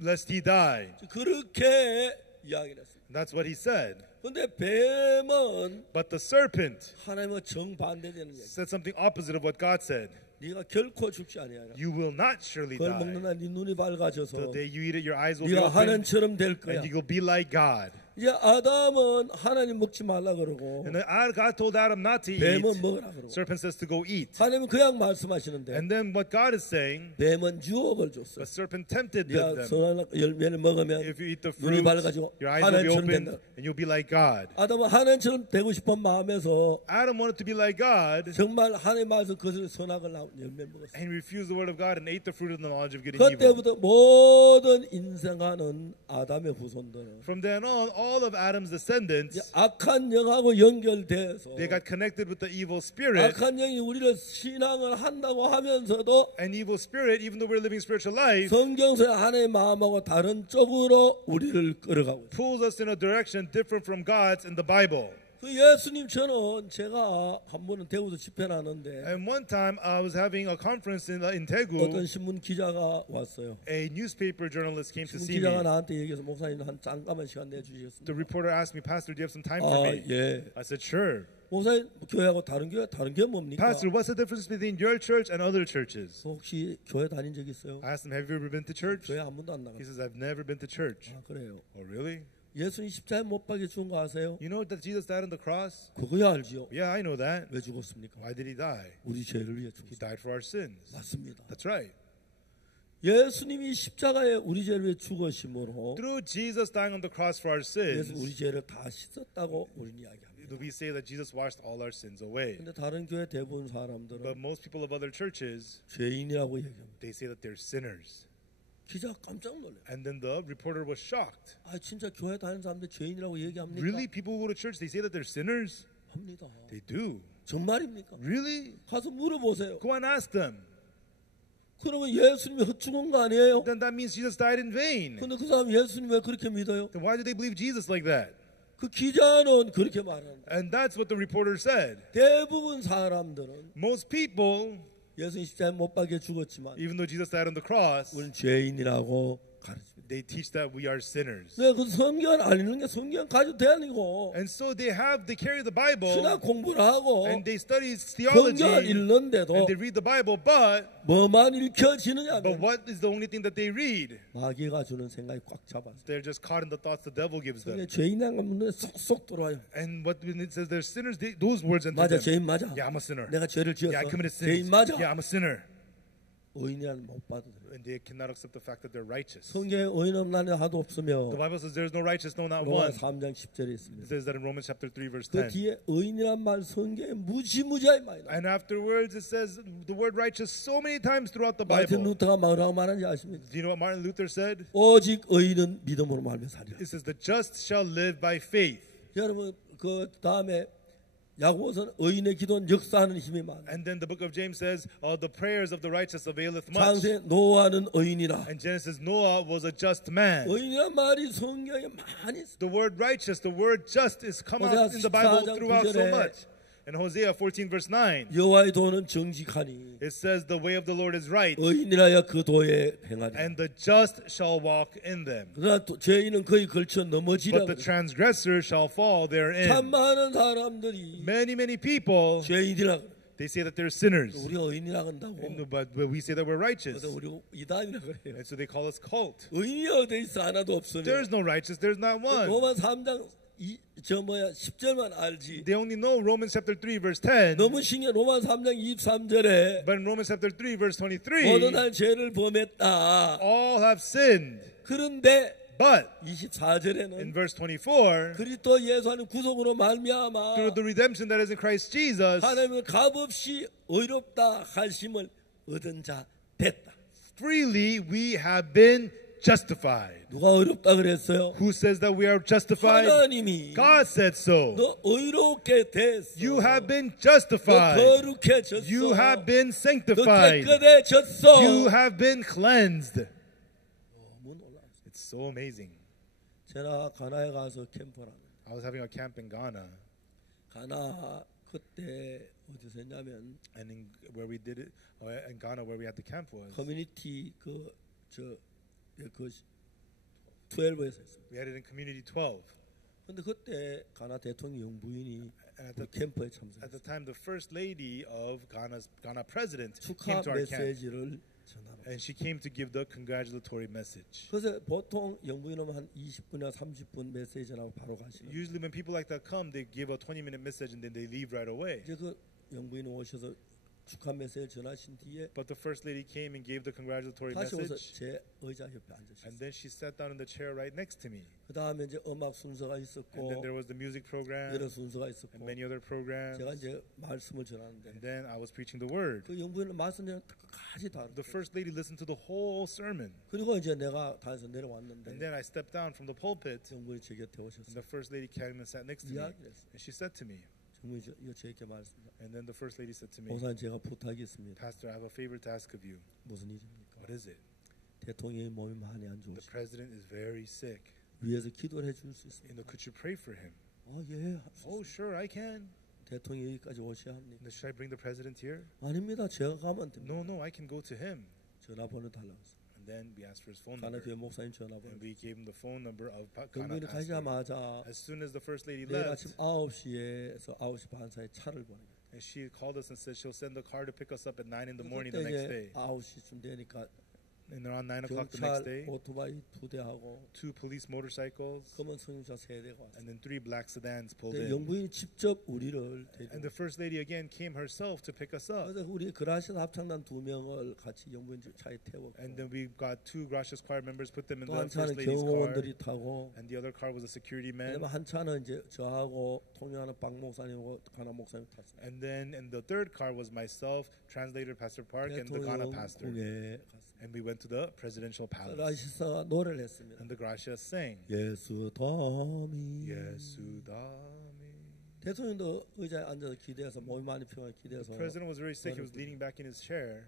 lest he die. 그렇게 이야기를 했습니다. That's what he said. 근데 뱀은 But the serpent 하나님과 정반대되는 얘기. said something opposite of what God said. 네가 결코 죽지 아니하라. You will not surely 그걸 die. 먹는 날 네 눈이 밝아져서 The day you eat it, your eyes will be 네가 open, 하나님처럼 될 거야. and you will be like God. 이제 아담은 하나님 먹지 말라 그러고 And then God told Adam not to eat. 뱀은 먹으라 그러고 Serpent says to go eat. 하나님은 그냥 말씀하시는데 And then what God is saying, 뱀은 유혹을 줬어. the serpent tempted 네가 them. 선한 열매를 먹으면 If you eat the 눈이 fruit, 밝아지고 your eyes will be 하나님처럼 opened, 된다. and you'll be like God. 아담은 하나님처럼 되고 싶은 마음에서 Adam wanted to be like God, 정말 하나님 말씀 그것을 선악을 나온 열매 먹었어. and refused the word of God and ate the fruit of the knowledge of good and evil. 그때부터 모든 인생하는 아담의 후손들은 From then on, all of Adam's 이제 descendants, 악한 영하고 연결돼서 they got connected with the evil spirit. 악한 영이 우리를 신앙을 한다고 하면서도 An evil spirit, even though we're living spiritual life, 성경서의 하나님의 마음하고 다른 쪽으로 우리를 끌어가고 있어요. pulls us in a direction different from God's in the Bible. 그 예수님처럼 제가 한 번은 대구에서 집회 나는데 And one time I was having a conference in 어떤 Daegu. 신문 기자가 왔어요. A newspaper journalist came to 신문 see 기자가 me. 나한테 얘기해서 목사님 한 잠깐만 시간 내주시겠습니까? The reporter asked me, Pastor, do you have some time for 아, me? 예. I said, sure. 목사님 교회하고 다른 교회 뭡니까? Pastor, what's the difference between your church and other churches? 혹시 교회 다닌 적 있어요? I asked him, have you ever been to church? 교회 한 번도 안 He 나갔어요. says, I've never been to church. 아, 그래요. Oh, really? 예수님 십자가에 못 박혀 죽은 거 아세요? You know that Jesus died on the cross? 그거야 알지요. Yeah, I know that. 왜 죽었습니까? Why did he die? 우리 죄를 위해 He 죽었어요. died for our sins. 맞습니다. That's right. 예수님이 십자가에 우리 죄를 위해 죽으심으로 Through Jesus dying on the cross for our 예수 우리 sins, 죄를 다 씻었다고 우리는 이야기합니다. we say that Jesus washed all our sins away. 근데 다른 교회 대부분 But 사람들은 most people of other churches, 죄인이라고 얘기합니다. they say that they're sinners. 기자가 깜짝 놀래요. And then the reporter was shocked. 아 진짜 교회 다니는 사람들 죄인이라고 얘기합니까? Really? People who go to church, they say that they're sinners? 합니다. They do. 정말입니까? Really? 가서 물어보세요. Go and ask them. 그러면 예수님이 헛죽은 거 아니에요? Then that means Jesus died in vain. 근데 그 사람 예수님 왜 그렇게 믿어요? Then why do they believe Jesus like that? 그 기자는 그렇게 말합니다. And that's what the reporter said. 대부분 사람들은 Most people, 예수님 십자가에 못 박혀 죽었지만 even though Jesus died on the cross, 우리는 죄인이라고 가르칩니다. they teach that we are sinners. 네, 그 성경을 알리는 게 성경 가지고 다니고 And so they carry the Bible, 신학 공부를 하고 and they study theology, 성경을 읽는데도 and they read the Bible, but 뭐만 읽혀지느냐 하면 what is the only thing that they read? 마귀가 주는 생각이 꽉 잡아서 They're just caught in the thoughts the devil gives them. 성경에 죄인이라는 건 눈에 쏙쏙 들어와요. And when it says they're sinners, those words enter 맞아, them. 죄인 맞아. Yeah, I'm a sinner. 내가 죄를 Yeah, I 지었어. committed 죄인 sins. 맞아. Yeah, I'm a sinner. 의인이라는 못 받아들여. And they cannot accept the fact that they're righteous. 성경에 의인 없나니 하도 없으며 The Bible says there's no righteous, no, not 로마 one. 3장 10절에 It 있습니다. says that in Romans chapter 3, verse 그 10. 뒤에 의인이란 말 성경에 무지무지하게 많이 나와요. And afterwards, it says the word righteous so many times throughout the 마틴 Bible. 루터가 뭐라고 말하는지 아십니까? Do you know what Martin Luther said? 오직 의인은 믿음으로 말며 살리라. It says the just shall live by faith. 여러분 그 다음에 야고보서는 의인의 기도는 역사하는 힘이 많아. And then the book of James says, the prayers of the righteous availeth much. 창세 노아는 의인이라. And Genesis, Noah was a just man. 의인이란 말이 성경에 많이 있어. The word righteous, the word just is come out in the Bible throughout so much. In Hosea 14 verse 9, 여호와의 도는 정직하니 it says the way of the Lord is right, 의인이라야 그 도에 행하리라. and the just shall walk in them. 그러나 죄인은 거의 걸쳐 넘어지라. But the transgressor shall fall 참 therein. 많은 사람들이 Many people, 죄인이라. they say that they're sinners, 우리가 의인이라 한다고. but we say that we're righteous. 그래서 우리 이단이라 그래요. And so they call us cult. 의인이 어디 있어 하나도 없으면. There's no righteous, there's not one. 로마 3장 10절만 알지. They only know Romans chapter 3 verse 10. 너무 신기해. 로마 3장 23절에 But in Romans chapter 3 verse 23, 모든 날 죄를 범했다. all have sinned. 그런데 But 24절에는 in verse 24, 그리스도 예수 안에 구속으로 말미암아 through the redemption that is in Christ Jesus, 하나님을 값없이 의롭다 하심을 얻은 자 됐다. freely we have been justified. 누가 의롭다 그랬어요? Who says that we are justified? 하나님이. God said so. 너 의롭게 됐어. You have been 너 justified. 거룩해졌어. You have been 너 sanctified. 깨끗해졌어. You have been cleansed. 너무 놀랐어. It's so amazing. 제가 가나에 가서 캠프를 하는데 I was having a camp in Ghana, 가나 그때 어디서 했냐면 and where we did it, in Ghana where we had the camp was, 커뮤니티 그 12에서 했어요. we had it in Community 12. 근데 그때 가나 대통령 영부인이 And 우리 캠프에 at 참석했어요. the time, the first lady of Ghana president 축하 came to our camp, 메시지를 전하러. and she came to give the congratulatory message. 그래서 보통 영부인은 한 20분이나 30분 메시지 전하고 바로 가시고 Usually, when people like that come, they give a 20-minute message and then they leave right away. 이제 그 영부인 오셔서 축하 메시지를 전하신 뒤에 But the first lady came and gave the congratulatory 다시 오셔서 message, 제 의자 옆에 and 앉으셨어요. then she sat down in the chair right next to me. 그 다음에 이제 음악 순서가 And 있었고 then there was the music program 여러 순서가 있었고 and many other programs. 제가 이제 말씀을 전하는데 And then I was preaching the word. 그 영부인은 말씀을 끝까지 다 The first lady listened to the whole sermon. 그리고 이제 내가 다에서 내려왔는데 And then I stepped down from the pulpit, 영부인이 제 곁에 and 오셨어요. the first lady came and sat next to me. 이야기를 했어요. And she said to me, 정말 이거 제게 말씀. and then the first lady said to me, 목사님 제가 부탁이 있습니다. Pastor, I have a favor to ask of you. 무슨 일입니까? What is it? 대통령이 몸이 많이 안 The 좋으시고 president is very sick. 위에서 기도를 해줄 수 You know, 있습니까? could you pray for him? 예. 할수 Oh, 있습니다. sure, I can. 대통령이 여기까지 오셔야 합니까? And should I bring the president here? 아닙니다. 제가 가면 됩니다. No, I can go to him. 전화번호 달라고 했어요. And then we asked for his phone 가나 number. 교회 목사님 전화번호. And we gave him the phone number of Ghana 영부인이 pastor. 가자마자 As soon as the first lady 내일 left, 아침 9시에서 9시 반 사이에 차를 보내요. and she called us and said she'll send the car to pick us up at 9 in the morning the 그때 next 이제 day. 9시쯤 되니까 And around 9 o'clock the next 경찰 day, 오토바이 2대하고 2 police motorcycles 검은 승용차 3대가 왔어요. and then 3 black sedans pulled 근데 in. 영부인이 직접 우리를 And 데리고 the first lady again came herself to pick us up. 그래서 우리 그라시아 합창단 2명을 같이 영부인 차에 태웠고 And then we got 2 Gracious Choir members, put them in 또 the 한 first 차는 lady's car. 경호원들이 타고 And the other car was a security man. 그다음에 한 차는 이제 저하고 통역하는 박 목사님하고 가나 목사님 탔어요. And then in the third car was myself, translator Pastor Park, and the Ghana pastor. 대통령궁에 갔습니다. And we went to the presidential palace. 그라시아가 노래를 했습니다. And the Gracias sang, 예수 덤이 Yesudami. 대통령도 의자에 앉아서 기대해서 몸이 많이 피곤해 기대해서 The president was very sick. He was leaning back in his chair.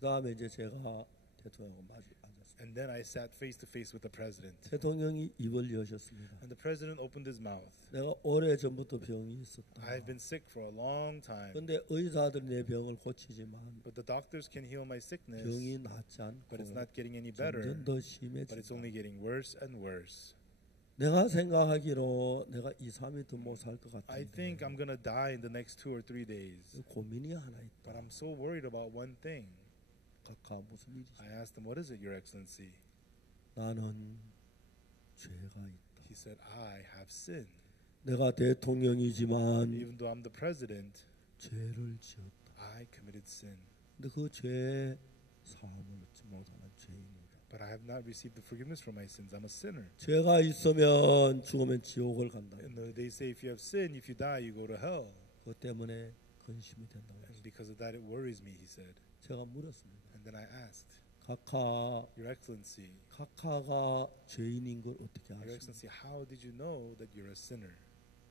그 다음에 이제 제가 대통령하고 마주 앉았습니다. And then I sat face to face with the president. 대통령이 입을 여셨습니다. And the president opened his mouth. 내가 오래 전부터 병이 있었다. I've been sick for a long time. 근데 의사들이 내 병을 고치지만 But the doctors can heal my sickness. 병이 낫지 But it's 않고 not getting any better. 점점 더 But it's only 심해진다. getting worse and worse. 내가 생각하기로 내가 2, 3일 더 못 살 것 I 같은데 think I'm going to die in the next 2 or 3 days. 고민이 하나 But 있다. I'm so worried about one thing. 각하 무슨 일이지? I asked him, What is it, Your Excellency? 나는 죄가 있다. He said, I have sinned. 내가 대통령이지만 Even though I'm the president, 죄를 지었다. I committed sin. 근데 그 죄 사함을 얻지 못하는 죄인이다. But I have not received the forgiveness for my sins. I'm a sinner. 죄가 있으면 죽으면 지옥을 간다. And they say if you have sin, if you die, you go to hell. 그것 때문에 근심이 된다고 And 했어요. because of that, it worries me, he said. 제가 물었습니다. And then I asked, 각하, Your Excellency, 각하가 죄인인 걸 어떻게 Your 아십니까? Excellency, how did you know that you're a sinner?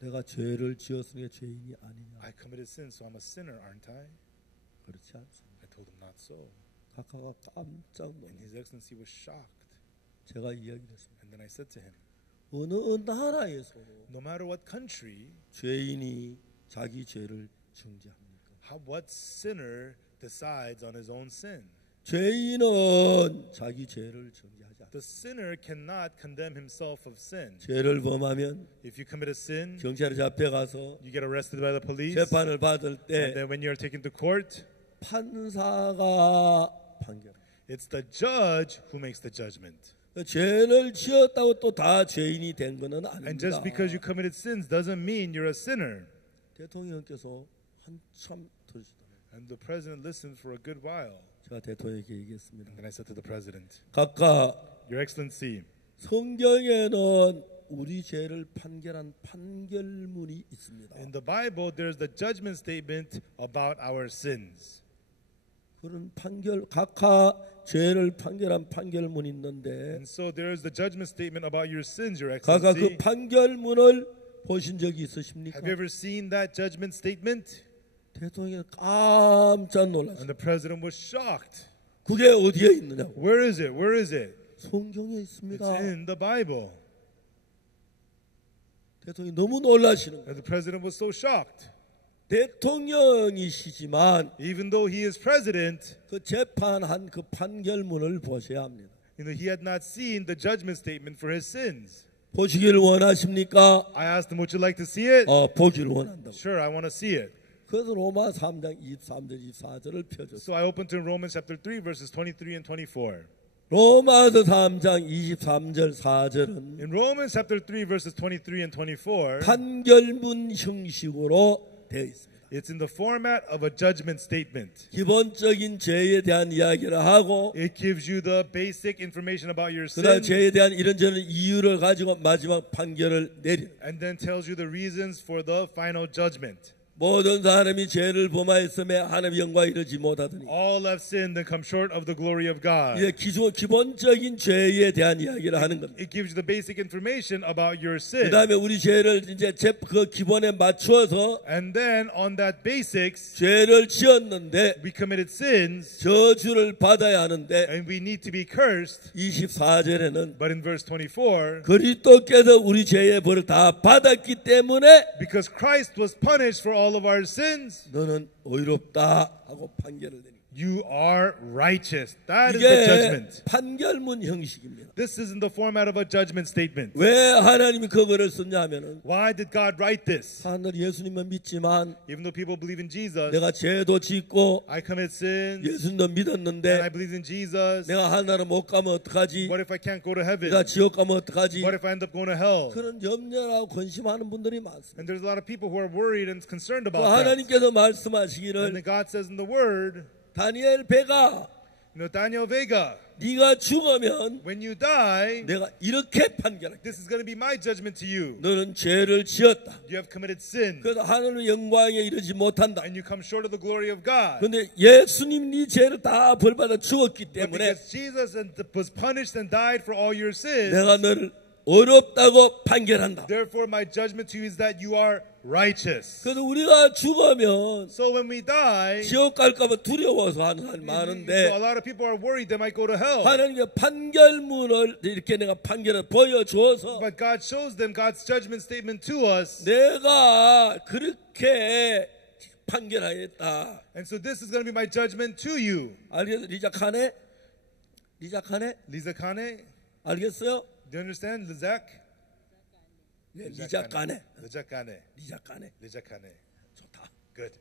내가 죄를 지었으니 죄인이 아니냐. I committed sin, so I'm a sinner, aren't I? 그렇지 않습니다. I told him not so. 각하가 깜짝 And 놀랐어요. His Excellency was shocked. 제가 이야기했습니다. And then I said to him, 어느 나라에서 no matter what country, 죄인이 자기 죄를 정죄합니까? what sinner decides on his own sin? 죄인은 자기 죄를 정죄하지 않습니다. The sinner cannot condemn himself of sin. 죄를 범하면 If you commit a sin, 경찰에 잡혀가서 you get arrested by the police. 재판을 받을 And 때 then when you're taken to court, 판사가 판결. it's the judge who makes the judgment. 죄를 지었다고 또 다 죄인이 된 것은 And 아닙니다. just because you committed sins doesn't mean you're a sinner. 대통령께서 한참 들으시더라고요. And the president listened for a good while. 제가 대통령에게 얘기했습니다. And then I said to the president, 각각 Your Excellency, 성경에는 우리 죄를 판결한 판결문이 있습니다. in the Bible, there's the judgment statement about our sins. 그런 판결 각하 죄를 판결한 판결문이 있는데 And so there's the judgment statement about your sins, Your 각하 그 Excellency. 판결문을 보신 적이 있으십니까? Have you ever seen that judgment statement? 대통령이 깜짝 놀랐어요. And the president was shocked. 그게 어디에 있느냐고. Where is it? Where is it? 성경에 It's 있습니다. in the Bible. 대통령이 너무 놀라시는 거예요. And the president was so shocked. 대통령이시지만 Even though he is president, 그 재판한 그 판결문을 보셔야 합니다. he had not seen the judgment statement for his sins. 보시기를 원하십니까? I asked him, would you like to see it? 보기를 원한다고. Sure, I want to see it. 그래서 로마 3장 23절 24절을 펴줬어요. So I opened to Romans chapter 3, verses 23 and 24. 로마서 3장 23절 4절은 In Romans chapter 3, verses 23 and 24, 판결문 형식으로 되어 있습니다. it's in the format of a judgment statement. 기본적인 죄에 대한 이야기를 하고 It gives you the basic information about your 그다음 sin 죄에 대한 이런저런 이유를 가지고 마지막 판결을 내려. and then tells you the reasons for the final judgment. 모든 사람이 죄를 범하였음에 하나님의 영광에 이르지 못하더니 All have sinned and come short of the glory of God. 이제 기본적인 죄에 대한 이야기를 하는 겁니다. It gives you the basic information about your sin. 그다음에 우리 죄를 이제 그 기본에 맞추어서 And then on that basics, 죄를 지었는데 we committed sins 저주를 받아야 하는데 and we need to be cursed. 24절에는 But in verse 24, 그리스도께서 우리 죄의 벌을 다 받았기 때문에 because Christ was punished for all of our sins, 너는 의롭다 하고 판결을 내립니다. you are righteous. That is the 이게 judgment. 판결문 형식입니다. This is in the format of a judgment statement. 왜 하나님이 그거를 썼냐면은 Why did God write this? 하늘 예수님은 믿지만 Even though people believe in Jesus, 내가 죄도 짓고 I commit sins, 예수님도 and I 믿었는데 believe in Jesus. 내가 하늘을 못 가면 어떡하지? What if I can't go to heaven? 내가 지옥 가면 어떡하지? What if I end up going to hell? 그런 염려하고 근심하는 분들이 많습니다. And there's a lot of people who are worried and concerned 그 about that. 하나님께서 And 말씀하시기를 then God says in the Word, 다니엘 배가 Daniel Vega, 네가 죽으면 when you die, 내가 이렇게 판결할게. this is going to be my judgment to you. 너는 죄를 지었다. You have committed sin, 그래서 하늘의 영광에 이르지 못한다. and you come short of the glory of God. 그런데 예수님 네 죄를 다 벌받아 죽었기 But 때문에 because Jesus was punished and died for all your sins, 내가 너를 어렵다고 판결한다. therefore my judgment to you is that you are righteous. 그래서 우리가 죽으면 So when we die, 지옥 갈까봐 두려워서 하는 사람이 a 많은데 lot of people are worried they might go to hell. 하나님의 판결문을 이렇게 내가 판결을 보여줘서 But God shows them God's judgment statement to us. 내가 그렇게 판결하였다. And so this is going to be my judgment to you. 알겠어? 리자카네? Lisa Kane, 알겠어요? do you understand? Lizak? 네, 리자카네. Lizak Kane. 리자카네. Lizak Kane. 좋다. Good.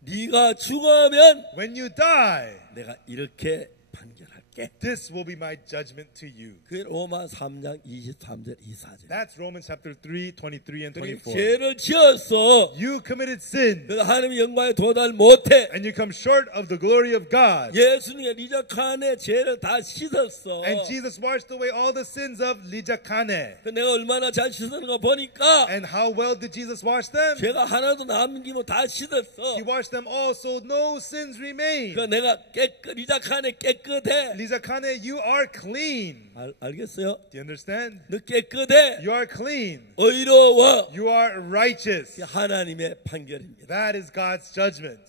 네가 죽으면 When you die, 내가 이렇게 판결할게. this will be my judgment to you. 그 로마 3장 23절 24절. That's Romans chapter 3, 23 and 24. 죄를 지었어. You committed sin, 그래서 하나님의 영광에 도달 못해. and you come short of the glory of God. 예수님의 리자칸의 죄를 다 씻었어. And Jesus washed away all the sins of Lijakane. 그 내가 얼마나 잘 씻었는가 보니까 And how well did Jesus wash them? 죄가 하나도 남기고 다 씻었어. He washed them all, so no sins remain. 그 내가 리자칸에 깨끗해. 리자카네, you are clean. 알겠어요? Do you understand? 너 깨끗해. You are clean. 의로워. You are righteous. 하나님의 판결입니다. That is God's judgment.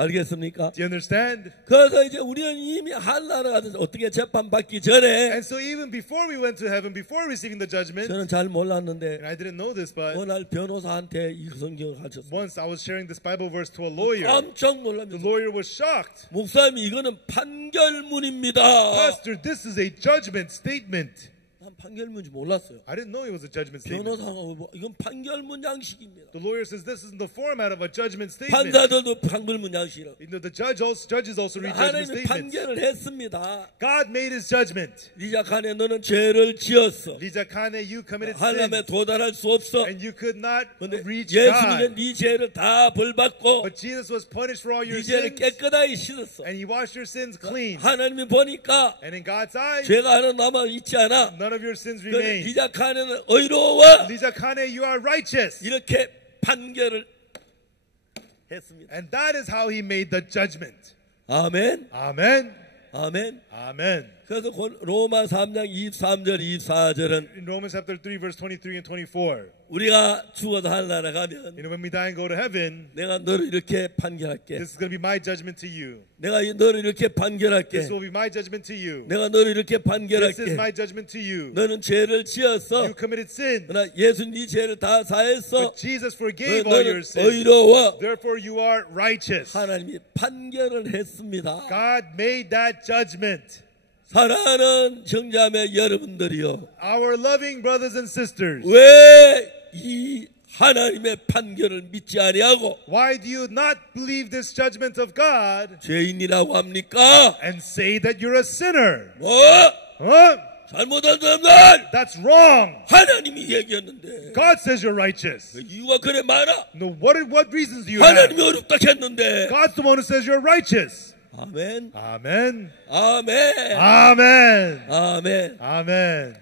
알겠습니까? Do you understand? 그래서 이제 우리는 이미 한나라 가서 어떻게 재판받기 전에 And so even before we went to heaven, before receiving the judgment, 저는 잘 몰랐는데 and I didn't know this, but 어느 날 변호사한테 이 성경을 가르쳤어요. once I was sharing this Bible verse to a lawyer. 깜짝 The 놀라면서 lawyer was shocked. 목사님 이거는 판결문입니다. Pastor, this is a judgment statement. 난 판결문인지 몰랐어요. I didn't know it was a judgment statement. 변호사가 뭐, 이건 판결문 양식입니다. The lawyer says this isn't the format of a judgment statement. 판사들도 판결문 양식이라고. You know, the judges also read judgment 하나님이 statements. 판결을 했습니다. God made his judgment. 리자칸에 너는 죄를 지었어. Lijakane, you committed 하나님에 sin, 도달할 수 없어. and you could not 근데 reach 예수님은 God. 네 죄를 다 벌받고 But Jesus was punished for all your 네 죄를 sins, 깨끗하게 씻었어. and he washed your sins clean. 하나님이 보니까 And in God's eyes, 죄가 하나 남아 있지 않아. none of your sins 그래, remain. 리자칸에는 의로워. Lijakane, you are righteous. 이렇게 판결을 했습니다. And that is how he made the judgment. 아멘. Amen. 아멘. Amen. 그래서 로마 3장 23절 24절은 In Romans chapter 3, verse 23 and 24, 우리가 죽어서 하늘나라 가면 you know, when we die and go to heaven, 내가 너를 이렇게 판결할게. this is going to be my judgment to you. 내가 너를 이렇게 판결할게. This will be my judgment to you. 내가 너를 이렇게 This is 판결할게. my judgment to you. 너는 죄를 지었어. You committed sin, 그러나 예수 네 죄를 다 사했어. but Jesus forgave all your 너는 sins. 의로워. Therefore, you are righteous. 하나님이 판결을 했습니다. God made that judgment. 사랑하는 형제자매 여러분들이요. Our loving brothers and sisters, 왜 이 하나님의 판결을 믿지 아니하고 why do you not believe this judgment of God 죄인이라고 합니까? and say that you're a sinner? 뭐? Huh? 잘못한 사람들 That's wrong. 하나님이 얘기했는데 God says you're righteous. 이유가 그래 많아. No, what reasons do you have? 하나님이 어렵다 했는데. God's the one who says you're righteous. 아멘. Amen. 아멘. Amen. 아멘. Amen.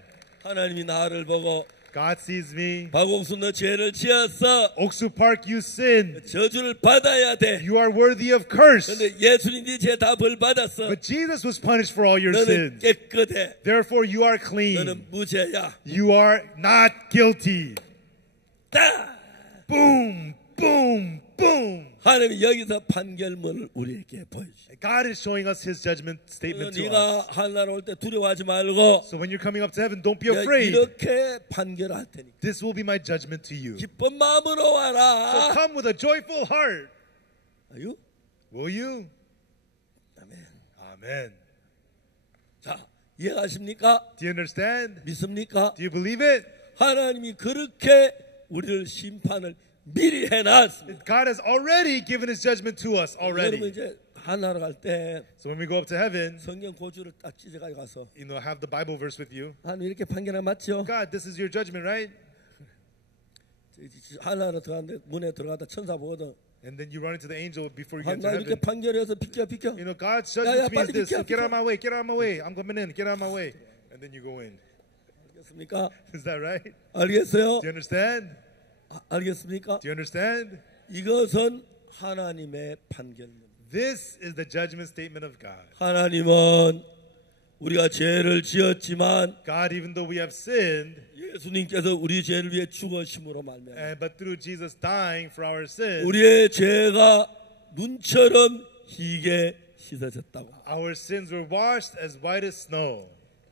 하나님이 나를 보고 God sees me. 박옥수 너 죄를 지었어. Oksu Park, you sinned. 저주를 받아야 돼. You are worthy of curse. 근데 예수님 네 죄 다 벌 받았어. But Jesus was punished for all your 너는 sins. 깨끗해. Therefore, you are clean. 너는 무죄야. You are not guilty. 다. Boom, boom, boom. 하나님이 여기서 판결문을 우리에게 보여주셔. God is showing us his judgment statement to us. 네가 하늘나라 올 때 두려워하지 말고 So when you're coming up to heaven, don't be 내가 afraid. 이렇게 판결할 테니까 This will be my judgment to you. 기쁜 마음으로 So 와라. come with a joyful heart. 아유? Will you? 아멘. Amen. 자, 이해가십니까? Do you understand? 믿습니까? Do you believe it? 하나님이 그렇게 우리를 심판을 미리 해놨습니다. God has already given his judgment to us 여러분 already. 이제 하늘나라 갈 때 So when we go up to heaven, 성경 고주를 딱 찢어가지고 가서 you know, have the Bible verse with you. 하나님 이렇게 판결하 맞죠? God, this is your judgment, right? 하늘나라 들어가는데 문에 들어가다 천사 보거든. And then you run into the angel before you get to 하나 이렇게 heaven. 판결해서 비켜. You know, God's 야, judgment to me is 빨리 this. 비켜, So get 비켜. out of my way. Get out of my way. I'm coming in. Get out of my way. And then you go in. 알겠습니까? Is that right? 알겠어요? Do you understand? 알겠습니까? Do you understand? 이것은 하나님의 판결문. This is the judgment statement of God. 하나님은 우리가 죄를 지었지만 God, even though we have sinned, 예수님께서 우리 죄를 위해 죽으심으로 말미암아 but through Jesus dying for our sins, 우리의 죄가 눈처럼 희게 씻어졌다고. our sins were washed as white as snow.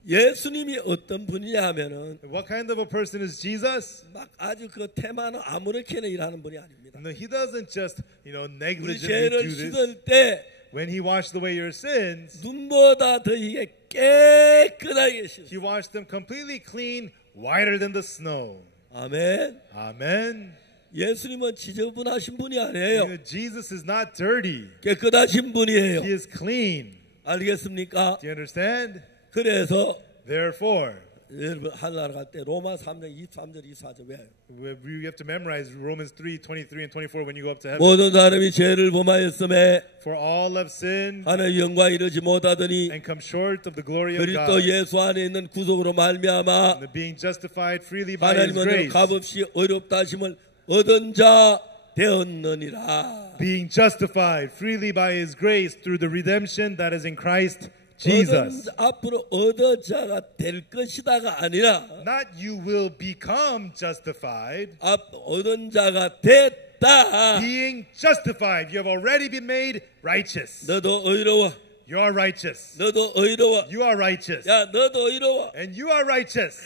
예수님이 어떤 분이냐 하면은 What kind of a person is Jesus? 막 아주 그 테마는 아무렇게나 일하는 분이 아닙니다. No, he doesn't just, 우리 negligently 죄를 do this. 씻을 때 When he washed away your sins, 눈보다 더 이게 깨끗하게 씻어. he washed them completely clean, whiter than the snow. 아멘. Amen. 예수님은 지저분하신 분이 You 아니에요. know, Jesus is not dirty. 깨끗하신 분이에요. He is clean. 알겠습니까? Do you understand? 그래서 Therefore, 여러분 하늘나라 갈 때 로마 3장 23절 24절 외워요. you have to memorize Romans 3, 23 and 24 when you go up to heaven. 모든 사람이 죄를 범하였음에 For all have sinned 하나님의 영광에 이르지 못하더니 and come short of the glory of 그리스도 God. 예수 안에 있는 구속으로 말미암아 And being justified freely by His 하나님은 grace. 값없이 어렵다 하심을 얻은 자 되었느니라. Being justified freely by His grace through the redemption that is in Christ Jesus. 앞으로 얻은 자가 될 것이다가 아니라 Not you will become justified. 얻은 자가 됐다. Being justified. You have already been made righteous. 너도 의로워. You are righteous. 너도 의로워. You are righteous. 야, 너도 의로워. And you are righteous.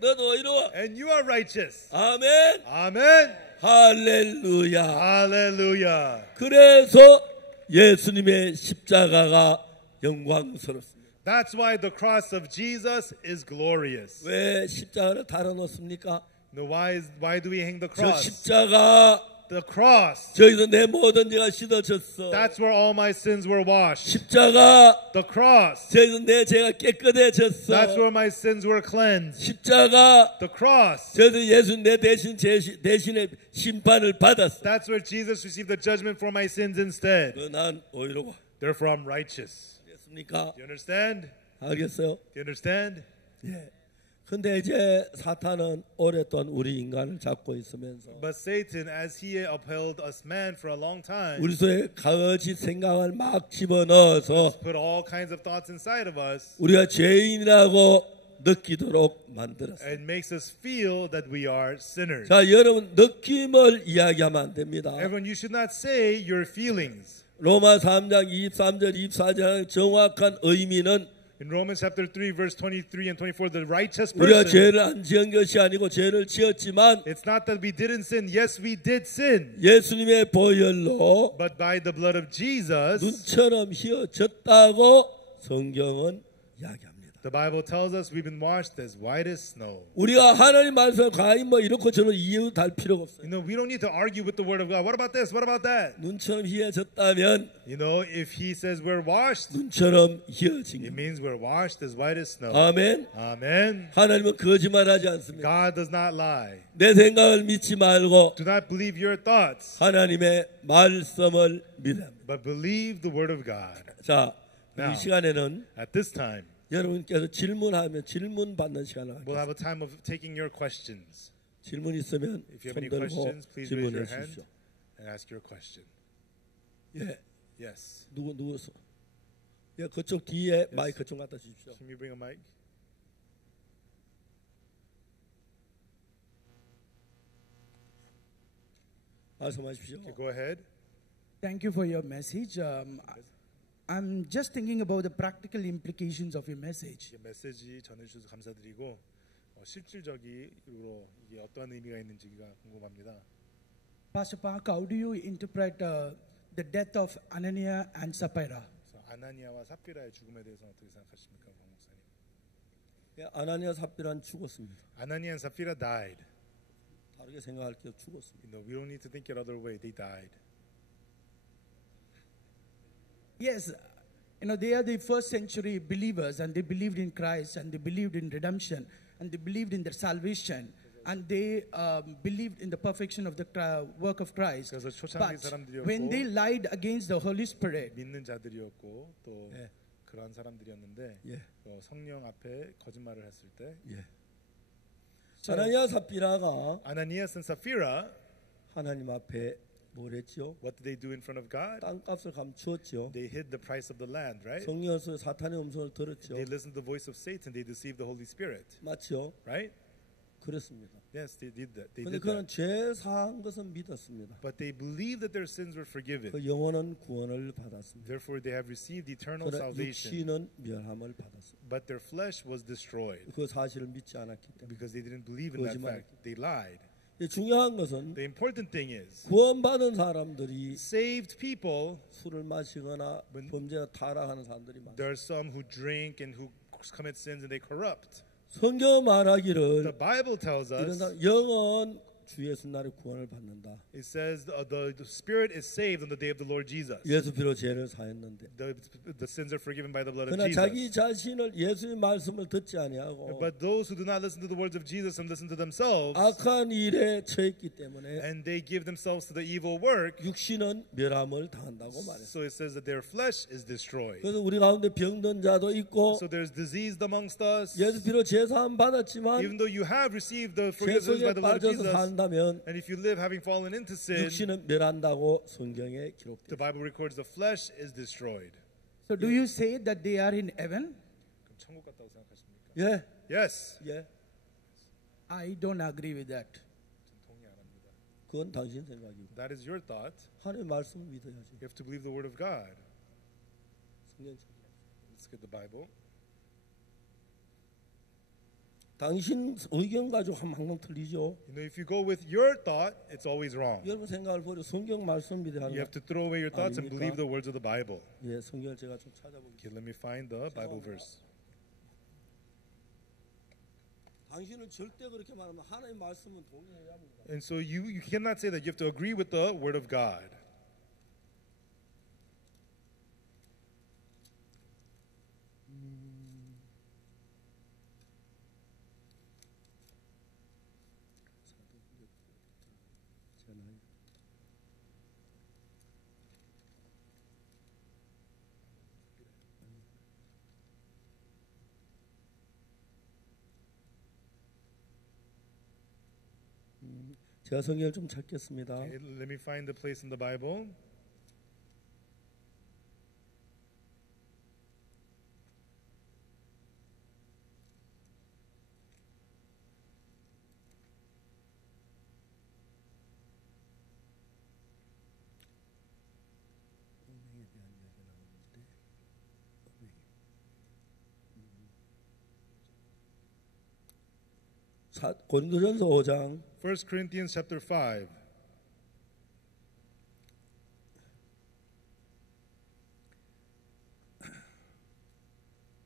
너도 의로워. And you are righteous. 아멘. Amen. 할렐루야. Hallelujah. 그래서 예수님의 십자가가 영광스럽습니다. That's why the cross of Jesus is glorious. 왜 십자가를 달아놓습니까? Now why do we hang the 저 cross? 십자가 The cross. 저기서 내 모든 죄가 씻어졌어. That's where all my sins were washed. 십자가 The cross. 저기서 내 죄가 깨끗해졌어. That's where my sins were cleansed. 십자가 The cross. 저기서 예수 내 대신의 심판을 받았어. That's where Jesus received the judgment for my sins instead. 난 의로워. Therefore I'm righteous. 됐습니까? Do you understand? 알겠어요? Do you understand? 예. 근데 이제 사탄은 오랫동안 우리 인간을 잡고 있으면서 But Satan, as he upheld us man for a long time, 우리 속에 거짓 생각을 막 집어넣어서 put all kinds of thoughts inside of us, 우리가 죄인이라고 느끼도록 만들었어요. and makes us feel that we are sinners. 자, 여러분 느낌을 이야기하면 안 됩니다. Everyone, you should not say your feelings. 로마 3장 23절 24절 정확한 의미는 In Romans chapter 3, verse 23 and 24, the righteous 우리가 person, 죄를 안 지은 것이 아니고 죄를 지었지만 it's not that we didn't sin. Yes, we did sin. 예수님의 보혈로 But by the blood of Jesus, 눈처럼 휘어졌다고 성경은 이야기합니다. the Bible tells us we've been washed as white as snow. 우리가 하나님 말씀 과연 뭐 이렇고 저런 이유 달 필요가 없어요. You know, we don't need to argue with the word of God. What about this? What about that? 눈처럼 휘어졌다면 You know, if he says we're washed, 눈처럼 휘어진 it 겁니다. means we're washed as white as snow. 아멘. Amen. 하나님은 거짓말하지 않습니다. God does not lie. 내 생각을 믿지 말고 Do not believe your thoughts, 하나님의 말씀을 믿어야 합니다. but believe the word of God. 자, Now. 이 시간에는 At this time, 여러분께서 질문하면 질문 받는 시간을 we'll 갖겠습니다. have a time of taking your questions. 질문 있으면 If you have 손 any 들고 questions, please raise 질문해 your hand 주십시오. and ask your question. 예, Yes. 누구 예, 그쪽 뒤에 마이크 좀 갖다 주십시오. Can you bring a mic? 말씀하십시오. Okay, go ahead. Thank you for your message. I'm just thinking about the practical implications of your message. 이게 메시지 전해주셔서 감사드리고 실질적으로 이게 어떠한 의미가 있는지가 궁금합니다. Pastor Park, how do you interpret the death of Ananias and Sapphira? 그래서 아나니아와 삽비라의 죽음에 대해서 어떻게 생각하십니까, 공 목사님? 예, 아나니아 삽비라는 죽었습니다. Ananias and Sapphira died. 다르게 생각할 게 죽었습니다. You know, we don't need to think it other way. They died. Yes, you know, they are the first century believers and they believed in Christ and they believed in redemption and they believed in their salvation and they believed in the perfection of the work of Christ. 그래서 초창기 But 사람들이었고 when they lied against the Holy Spirit, 믿는 자들이었고 또 예. 그러한 사람들이었는데 예. 성령 앞에 거짓말을 했을 때 예. 아나니아 삽비라가 아나니아스 and Sapphira, 하나님 앞에 뭘 했죠? what did they do in front of God? 땅값을 감추었죠. They hid the price of the land, right? 성령에서 사탄의 음성을 들었죠. They listened to the voice of Satan. They deceived the Holy Spirit, 맞죠? right? 그렇습니다. Yes, they did that. They 그런데 did 그는 that. 죄 사한 것은 믿었습니다. But they believed that their sins were forgiven. 그 영원한 구원을 받았습니다. Therefore, they have received eternal 그러나 salvation. 육신은 멸함을 받았습니다. But their flesh was destroyed 그 사실을 믿지 않았기 때문에. because they didn't believe in that 거짓말. fact. They lied. 중요한 것은 The important thing is, 구원받은 사람들이 saved people, 술을 마시거나 범죄가 타락하는 사람들이 많아요. there are some who drink and who commit sins and they corrupt. 성경 The 말하기를 Bible tells 이런 us, 사람 영은 주 예수 날에 구원을 받는다. it says the spirit is saved on the day of the Lord Jesus. 예수 피로 죄를 사했는데. The sins are forgiven by the blood of 그러나 자기 Jesus. 자신을 예수의 말씀을 듣지 아니하고 But those who do not listen to the words of Jesus and listen to themselves, 악한 일에 처했기 때문에 and they give themselves to the evil work, 육신은 멸함을 당한다고 말했어요. so it says that their flesh is destroyed. 그래서 우리 가운데 병든 자도 있고 So there's disease amongst us. 예수 피로 제사함 받았지만 Even though you have received the 죄 forgiveness by 속에 the Lord 빠져서 Jesus, 산다면 and if you live having fallen into sin, 육신은 멸한다고 성경에 the 기록되어 있습니다. Bible records the flesh is destroyed. So do you say that they are in heaven? 그럼 천국 같다고 생각하십니까? 예, Yes. 예. I don't agree with that. 전 동의 안 합니다. 그건 당신 생각이고 That is your thought. 하나님의 말씀을 믿어야지. You have to believe the word of God. 성경 Let's get the Bible. 당신 의견 가지고 항상 틀리죠. You know, if you go with your thought, it's always wrong. 여러분 생각을 버려 성경 말씀 믿어야 You 하는 have to throw away your thoughts and 아닙니까? believe the words of the Bible. 예, 성경을 제가 좀 찾아보겠습니다. Okay, let me find the Bible verse. 당신은 절대 그렇게 말하면 하나님의 말씀은 동의해야 합니다. And so you cannot say that you have to agree with the word of God. 제가 성경을 좀 찾겠습니다. Okay, let me find the place in the Bible. 고린도전서 5장 1 Corinthians chapter 5.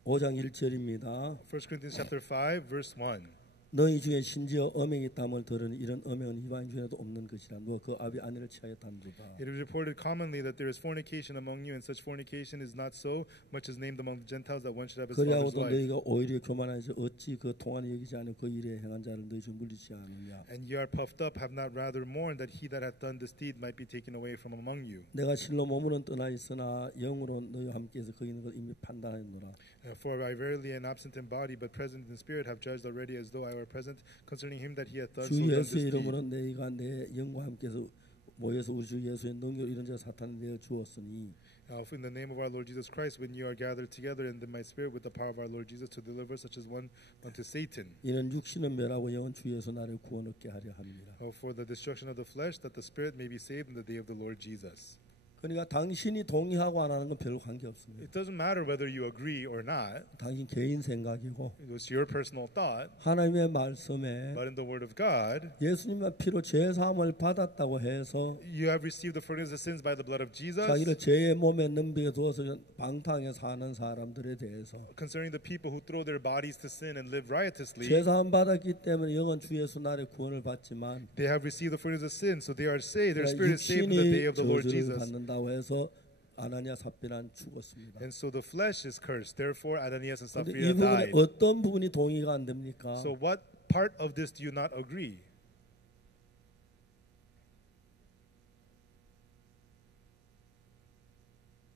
(5장 1절입니다) 1 Corinthians chapter 5 verse 1. 너희 중에 심지어 음행이 있다함을 들으니 이런 음행은 이방 중에도 없는 것이라. 너 그 아비 아내를 취하였다는도다. It is reported commonly that there is fornication among you, and such fornication is not so much as named among the Gentiles that one should have his father's 그리하고도 wife. 너희가 오히려 교만하여서 어찌 그 통한이 여기지 않은 그 일에 행한 자를 너희 중 물리치 않느냐. And ye are puffed up, have not rather mourned that he that hath done this deed might be taken away from among you. 내가 실로 몸으로는 떠나 있으나 영으로 너희와 함께해서 거기 있는 걸 이미 판단하였노라. For I verily am absent in body, but present in spirit, have judged already as though I were present concerning him that he hath done so 주 done 예수의 this deed. 이름으로 너희가 내 영과 함께해서 모여서 우리 주 예수의 능력 이런 자 사탄을 내어 주었으니 In the name of our Lord Jesus Christ, when you are gathered together in my spirit with the power of our Lord Jesus to deliver such as one unto Satan. 이는 육신은 멸하고 영은 주 예수 나를 구원 얻게 하려 함이라. For the destruction of the flesh, that the spirit may be saved in the day of the Lord Jesus. 그러니까 당신이 동의하고 안 하는 건 별 관계 없습니다. It doesn't matter whether you agree or not. 당신 개인 생각이고 It was your personal thought. 하나님의 말씀에 But in the word of God, 예수님의 피로 죄 사함을 받았다고 해서 you have received the forgiveness of sins by the blood of Jesus. 자기를 죄의 몸에 넘비게 두어서 방탕에 사는 사람들에 대해서 Concerning the people who throw their bodies to sin and live riotously, 죄 사함 받았기 때문에 영은 주 예수 나라의 구원을 받지만 they have received the forgiveness of sins, so they are saved. Their spirit is saved in the day 육신이 of the Lord 저주를 Jesus. 받는다고 해서 아나니아 삽비란 죽었습니다. And so the flesh is cursed. Therefore, Ananias and 근데 Sapphira 이 부분은 died. 어떤 부분이 동의가 안 됩니까? So what part of this do you not agree?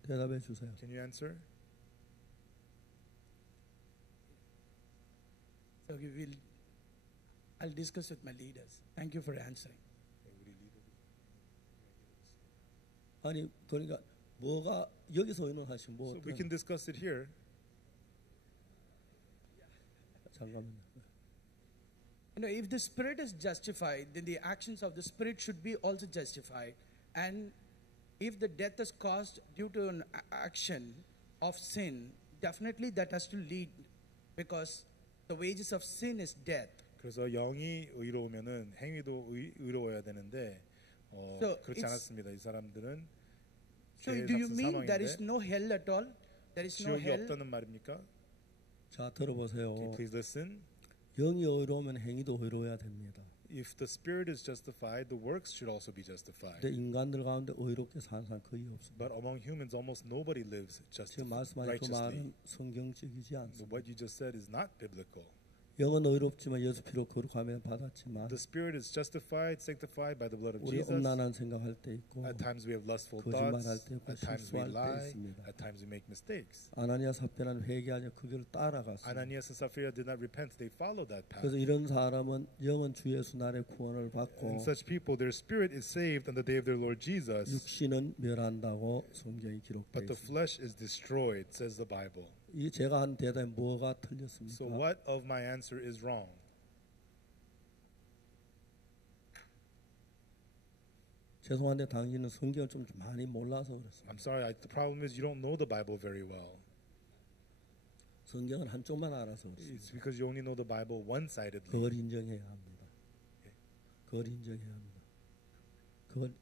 대답해 주세요. Can you answer? So I'll discuss with my leaders. Thank you for answering. 아니 그러니까 뭐가 여기서 의논하시면 뭐 So we can discuss it here. 잠깐만요. You know, if the spirit is justified, then the actions of the spirit should be also justified. And if the death is caused due to an action of sin, definitely that has to lead, because the wages of sin is death. 그래서 영이 의로우면은 행위도 의로워야 되는데 So 그렇지 it's- 않았습니다. 이 사람들은 So 죄의 do you 값은 mean there is 사망인데 no hell at all? There is no 지옥이 hell? 없다는 말입니까? 자 들어보세요. Okay, please listen. 영이 의로우면 행위도 의로워야 됩니다. If the spirit is justified, the works should also be justified. 근데 인간들 가운데 의롭게 사는 사람 거의 없습니다. But among humans, almost nobody lives 지금 말씀하신 그 righteously. 말은 성경적이지 So 않습니다. what you just said is not biblical. 영은 의롭지만 예수 피로 거룩하면 받았지만 The spirit is justified, sanctified by the blood of 우리 Jesus. 음란한 생각할 때 있고 At times we have lustful 거짓말할 thoughts. 때 있고 At times we 실수할 때 lie. 있습니다. At times we make mistakes. 아나니아 삽비라는 회개하여 그 길을 따라갔습니다. Ananias and Sapphira did not repent; they followed that path. 그래서 이런 사람은 영은 주 예수 날에 구원을 받고 And such people, their spirit is saved on the day of their Lord Jesus, 육신은 멸한다고 성경이 기록되어 but the 있습니다. flesh is destroyed, says the Bible. 이 제가 한 대답에 뭐가 So 틀렸습니까? what of my answer is wrong? 죄송한데 당신은 성경을 좀 많이 몰라서 그렇습니다. I'm sorry. The problem is you don't know the Bible very well. 성경은 한쪽만 알아서 그렇습니다. It's because you only know the Bible one-sidedly. 그걸 인정해야 합니다. 그걸 인정해야 합니다.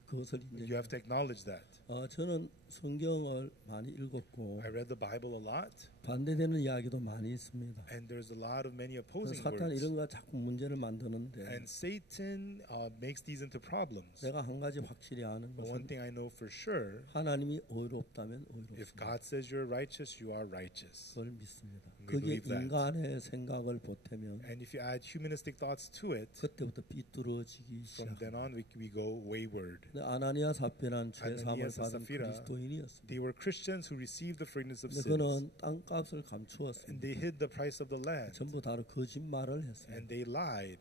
그것을 You 인정해야 have to acknowledge that. 저는 성경을 많이 읽었고 I read the Bible a lot, 반대되는 이야기도 많이 있습니다. and there's a lot of many opposing 사탄 words. 이런 거 자꾸 문제를 만드는데 And Satan makes these into problems. 내가 한 가지 확실히 아는 But one 것은 thing I know for sure, 하나님이 의롭다면 if 의롭습니다. God says you're righteous, you are righteous. 그걸 믿습니다. We 그게 believe that. 인간의 생각을 보태면 And if you add humanistic thoughts to it, 그때부터 삐뚤어지기 from then 시작합니다. on we go wayward. 근데 아나니아 삽비란 죄사함을 Ananias and 받은 Sapphira, 그리스도인이었습니다. They were Christians who received the forgiveness of 근데 sins, 그는 땅값을 and 감추었습니다. they hid the price of the land, 전부 다 거짓말을 했어요. and they lied.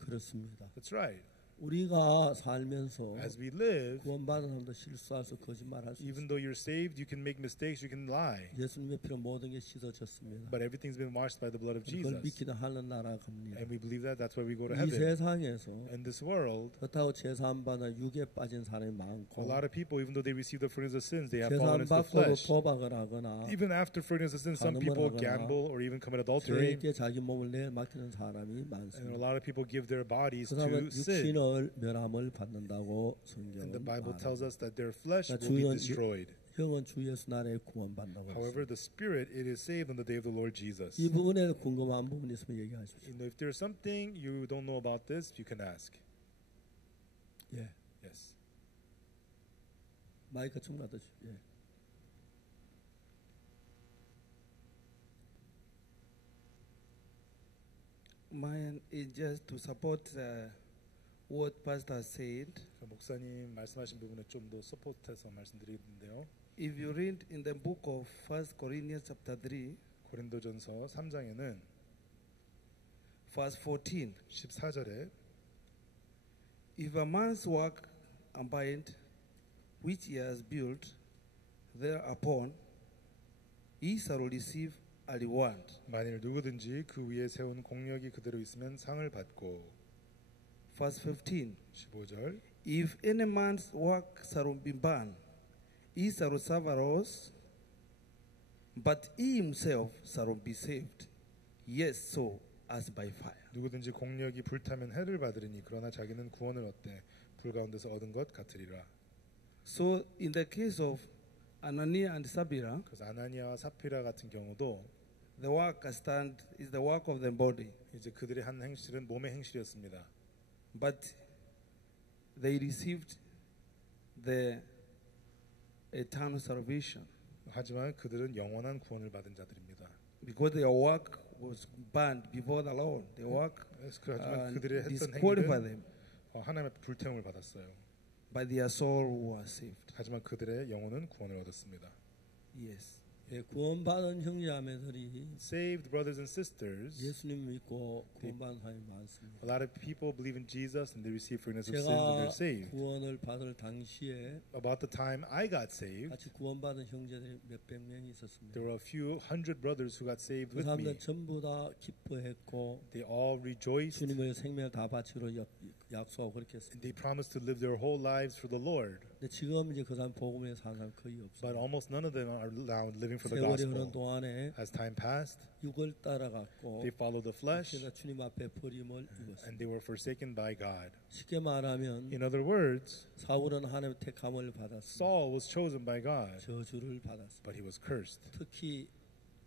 그렇습니다. That's right. 우리가 살면서 As we live, 구원받은 사람도 실수할 수 거짓말할 수 even 있습니다. though you're saved, you can make mistakes, you can lie. 예수님의 피로 모든 게 씻어졌습니다. But everything's been washed by the blood of 그걸 Jesus. 믿기는 하늘 나라 갑니다. And we believe that that's why we go to 이 heaven. 세상에서 In this world, 그렇다고 제사함 받아 육에 빠진 사람이 a 많고 lot of people, even though they receive the forgiveness of sins, they have 제사함 fallen into the 받고도 flesh. 도박을 하거나 Even after forgiveness of sins, some 간음을 people 하거나 gamble or even commit adultery. 죄에게 자기 몸을 내일 맡기는 사람이 And a 많습니다. lot of people give their bodies 그 사람은 to sin. 육신을 멸함을 받는다고 And the 성경은 Bible 말합니다. tells us that their flesh 그러니까 will be 주의는 destroyed. 영은 주 예수 나라에 구원받는다고 However, 했습니다. the spirit, it is saved on the day of the Lord Jesus. 이 부분에 궁금한 부분 있으면 얘기하십시오. If there's something you don't know about this, you can ask. 예, Yes. 마이크 좀 갖다 주십시오. 예. Mine is just to support what Pastor said. 목사님 말씀하신 부분에 좀 더 서포트해서 말씀드리는데요. If you read in the book of 1 Corinthians chapter 3, 고린도전서 3장에는 verse 14, 14절에 if a man's work abide, which he has built thereupon, he shall receive a reward. 만일 누구든지 그 위에 세운 공력이 그대로 있으면 상을 받고 Verse 15, 15절 if any man's work shall be burned, he shall suffer loss, but he himself shall be saved, yes, so as by fire. 누구든지 공력이 불타면 해를 받으리니 그러나 자기는 구원을 얻되 불 가운데서 얻은 것 같으리라. So in the case of Ananias and Sapphira, 그래서 아나니아와 사피라 같은 경우도 the work stand is the work of the body, 이제 그들의 한 행실은 몸의 행실이었습니다. but they received the eternal salvation 하지만 그들은 영원한 구원을 받은 자들입니다. because their work was banned before the Lord. Their work 하지만 그들의 했던 disqualified 행위는 them, 하나님의 불태움을 받았어요. but their soul was saved. 하지만 그들의 영혼은 구원을 얻었습니다. Yes. 예, 구원받은 형제자매들이 Saved brothers and sisters, 예수님 믿고 구원받은 사람이 많습니다. a lot of people believe in Jesus and they receive forgiveness of sins and 제가 they're saved. 구원을 받을 당시에 About the time I got saved, 같이 구원받은 형제들이 몇백 명이 있었습니다. there were a few hundred brothers who got saved 그 with me. 사람들 전부 다 기뻐했고 They all rejoiced 주님의 생명을 다 바치기로 약속하고 그렇게 and 했습니다. they promised to live their whole lives for the Lord. 근데 지금 이제 그 사람 복음에 사는 사람 거의 But 없어요. almost none of them are now living for the 세월이 흐르는 gospel. 동안에 As time passed, 육을 따라갔고 they followed the flesh 그래서 주님 앞에 버림을 입었습니다. and they were forsaken by God. 쉽게 말하면 In other words, 사울은 하나님의 택함을 받았습니다. Saul was chosen by God, 저주를 받았습니다. but he was cursed. 특히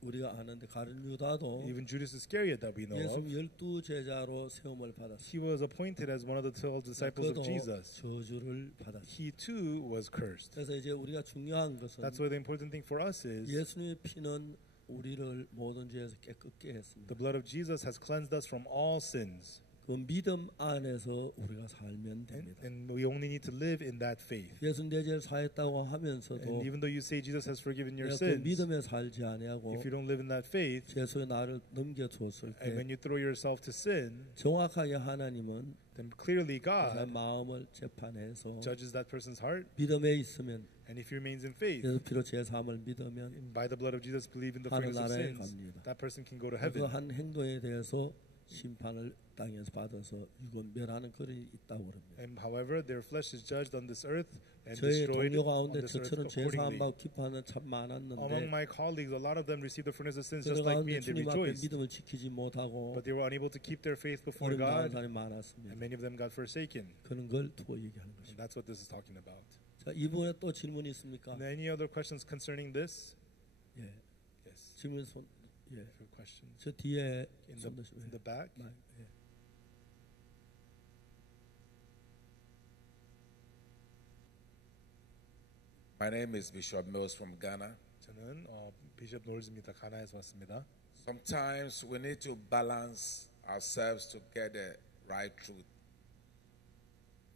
우리가 아는데 가룟 유다도 Even Judas Iscariot that we know 예수님 of, 12 제자로 세움을 받았습니다. he was appointed as one of the 12 disciples 그도 of Jesus. 저주를 받았습니다. He too was cursed. 그래서 이제 우리가 중요한 것은 That's why the important thing for us is 예수님의 피는 우리를 모든 죄에서 깨끗게 했습니다. The blood of Jesus has cleansed us from all sins. 그 믿음 안에서 우리가 살면 됩니다. And we only need to live in that faith. 예수 내 죄를 사했다고 하면서도 And even though you say Jesus has forgiven your 그 sins, 믿음에 살지 아니하고 if you don't live in that faith, 죄 속에 나를 넘겨주었을 and 때 when you throw yourself to sin, 정확하게 하나님은 then clearly 그 God 마음을 재판해서 judges that person's heart. 믿음에 있으면 And if he remains in faith, 예수 피로 죄 사함을 믿으면 and by the blood of Jesus believe in the 하늘 forgiveness of 나라에 sins, 갑니다. that person can go to 그 heaven. 한 행동에 대해서 심판을 땅에서 받아서 육은 멸하는 그릇이 있다고 그럽니다. And however, their flesh is judged on this earth and 저의 destroyed 동료 on 가운데 this earth 저처럼 죄 accordingly. 사함 받고 기뻐하는 참 Among 많았는데 my colleagues, a lot of them received the forgiveness of sins 그 just like me, 가운데 and they 주님 앞에 rejoiced. 믿음을 지키지 못하고 But they were unable to keep their faith before 어린 나간 God, 사람이 많았습니다. and many of them got forsaken. 그런 걸 두고 얘기하는 And 것입니다. that's what this is talking about. 자, 이 부분에 또 질문이 있습니까? And any other questions concerning this? 예, Yes. 질문 손, 예, If you have questions. 저 뒤에 In 손 드시면 the back. 예. My name is Bishop Mills from Ghana. 저는 비숍 놀즈입니다. 가나에서 왔습니다. Sometimes we need to balance ourselves to get the right truth,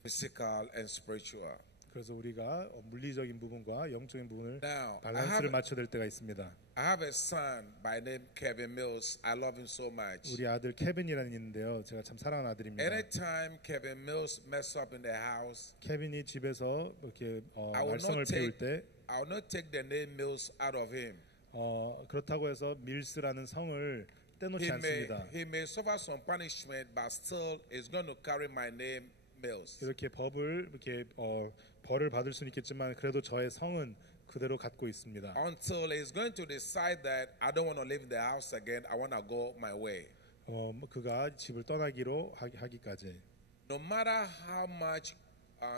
physical and spiritual. 그래서 우리가 물리적인 부분과 영적인 부분을 Now, 밸런스를 맞춰야 될 때가 있습니다. I have a son by name Kevin Mills. I love him so much. 우리 아들 케빈이라는 있는데요. 제가 참 사랑하는 아들입니다. Anytime Kevin Mills mess up in the house, 케빈이 집에서 이렇게 I will 말썽을 not 피울 take 때 I will not take the name Mills out of him. 그렇다고 해서 밀스라는 성을 떼놓지 않습니다. He may suffer some punishment, but still is going to carry my name Mills. 이렇게 벌을 받을 수는 있겠지만 그래도 저의 성은 그대로 갖고 있습니다. Until he's going to decide that I don't want to live in the house again, I want to go my way. 그가 집을 떠나기로 하기까지. No matter how much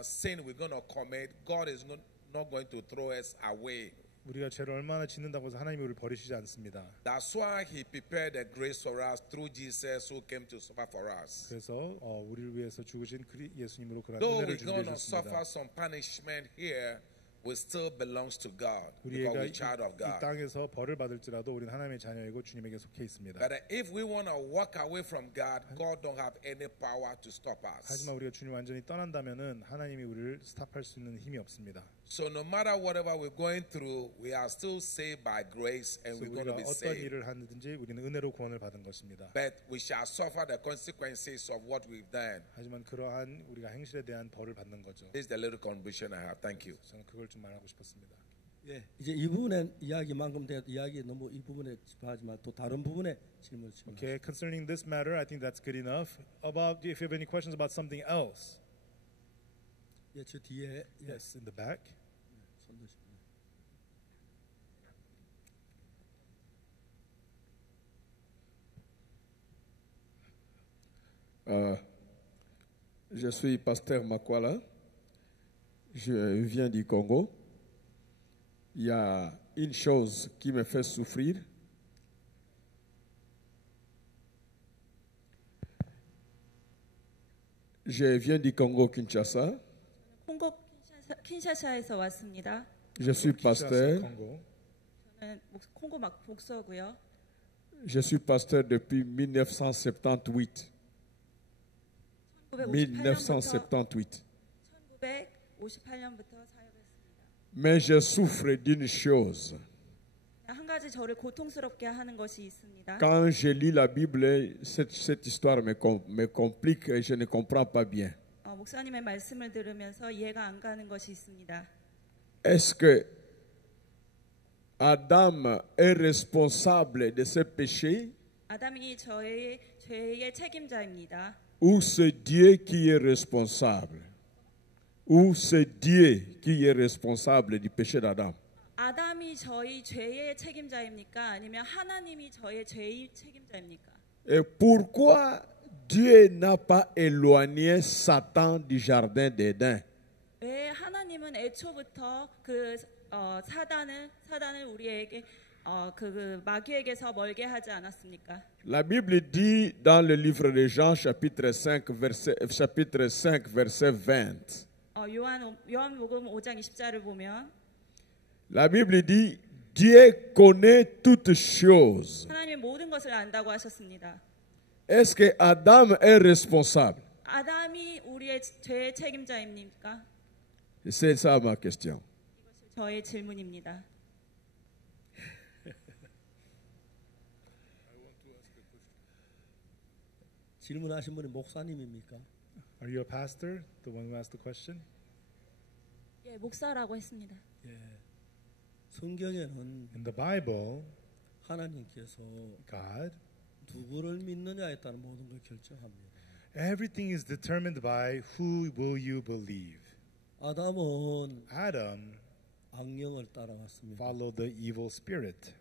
sin we're going to commit, God is not going to throw us away. 우리가 죄를 얼마나 짓는다고 해서 하나님이 우리를 버리시지 않습니다. That's why He prepared the grace for us through Jesus who came to suffer for us. 그래서 우리를 위해서 죽으신 예수님으로 그런 Though 은혜를 we're going to 준비해 suffer 주셨습니다. some punishment here, we still belongs to God because 우리가 we're child of 이 God. 땅에서 벌을 받을지라도 우리는 하나님의 자녀이고 주님에게 속해 있습니다. But if we want to walk away from God, God don't have any power to stop us. 하지만 우리가 주님 완전히 떠난다면은 하나님이 우리를 스탑할 수 있는 힘이 없습니다. So no matter whatever we're going through, we are still saved by grace and 그래서 we're going to 우리가 be 어떤 saved. 일을 하든지 우리는 은혜로 구원을 받은 것입니다. But we shall suffer the consequences of what we've done. 하지만 그러한 우리가 행실에 대한 벌을 받는 거죠. This is the little contribution I have. Thank you. 저는 그걸 좀 말하고 싶었습니다. 예, 이제 이 부분에 이야기만큼 돼 이야기 너무 이 부분에 집하지만 또 다른 부분에 질문을 주시면 Okay, concerning this matter, I think that's good enough. About if you have any questions about something else, 예, 저 뒤에 예, yes, in the back. 손 드시면 Je suis pasteur Makwala. Je viens du Congo. Il y a une chose qui me fait souffrir. Je viens du Congo, Kinshasa. 콩고 킨샤사에서 왔습니다. Je suis pasteur. 콩고. 저는 콩고 목서고요. Je suis pasteur depuis 1978. 1978. 1958년부터 사역했습니다. Mais je souffre d'une chose. 한 가지 저를 고통스럽게 하는 것이 있습니다. Quand je lis la Bible, cette histoire me complique et je ne comprends pas bien. 목사님의 말씀을 들으면서 이해가 안 가는 것이 있습니다. Est-ce que Adam est responsable de ce péché 아담이 저의 죄의 책임자입니다. ou c'est Dieu qui est responsable? Ou c'est Dieu qui est responsable du péché d'Adam? 아담이 저희 죄의 책임자입니까? 아니면 하나님이 저의 죄의 책임자입니까? Et pourquoi Dieu n'a pas éloigné Satan du jardin d'Éden? 왜 하나님은 애초부터 그 사단을 우리에게 그 마귀에게서 멀게 하지 않았습니까? La Bible dit dans le livre de Jean chapitre 5 verset 20. 요한복음 5장 20절을 보면 La Bible dit Dieu connaît toutes choses. 하나님이 모든 것을 안다고 하셨습니다. Est-ce que Adam est responsable? 아담이 우리의 죄의 책임자입니까? C'est ça ma question. 저의 질문입니다. 질문하신 분이 목사님입니까? Are you a pastor? The one who asked the question? 예, 목사라고 했습니다. 성경에는 In the Bible, 하나님께서 God, 누구를 믿느냐에 따라 모든 걸 결정합니다. everything is determined by who will you believe. 아담은 Adam 악령을 따라갔습니다. followed the evil spirit.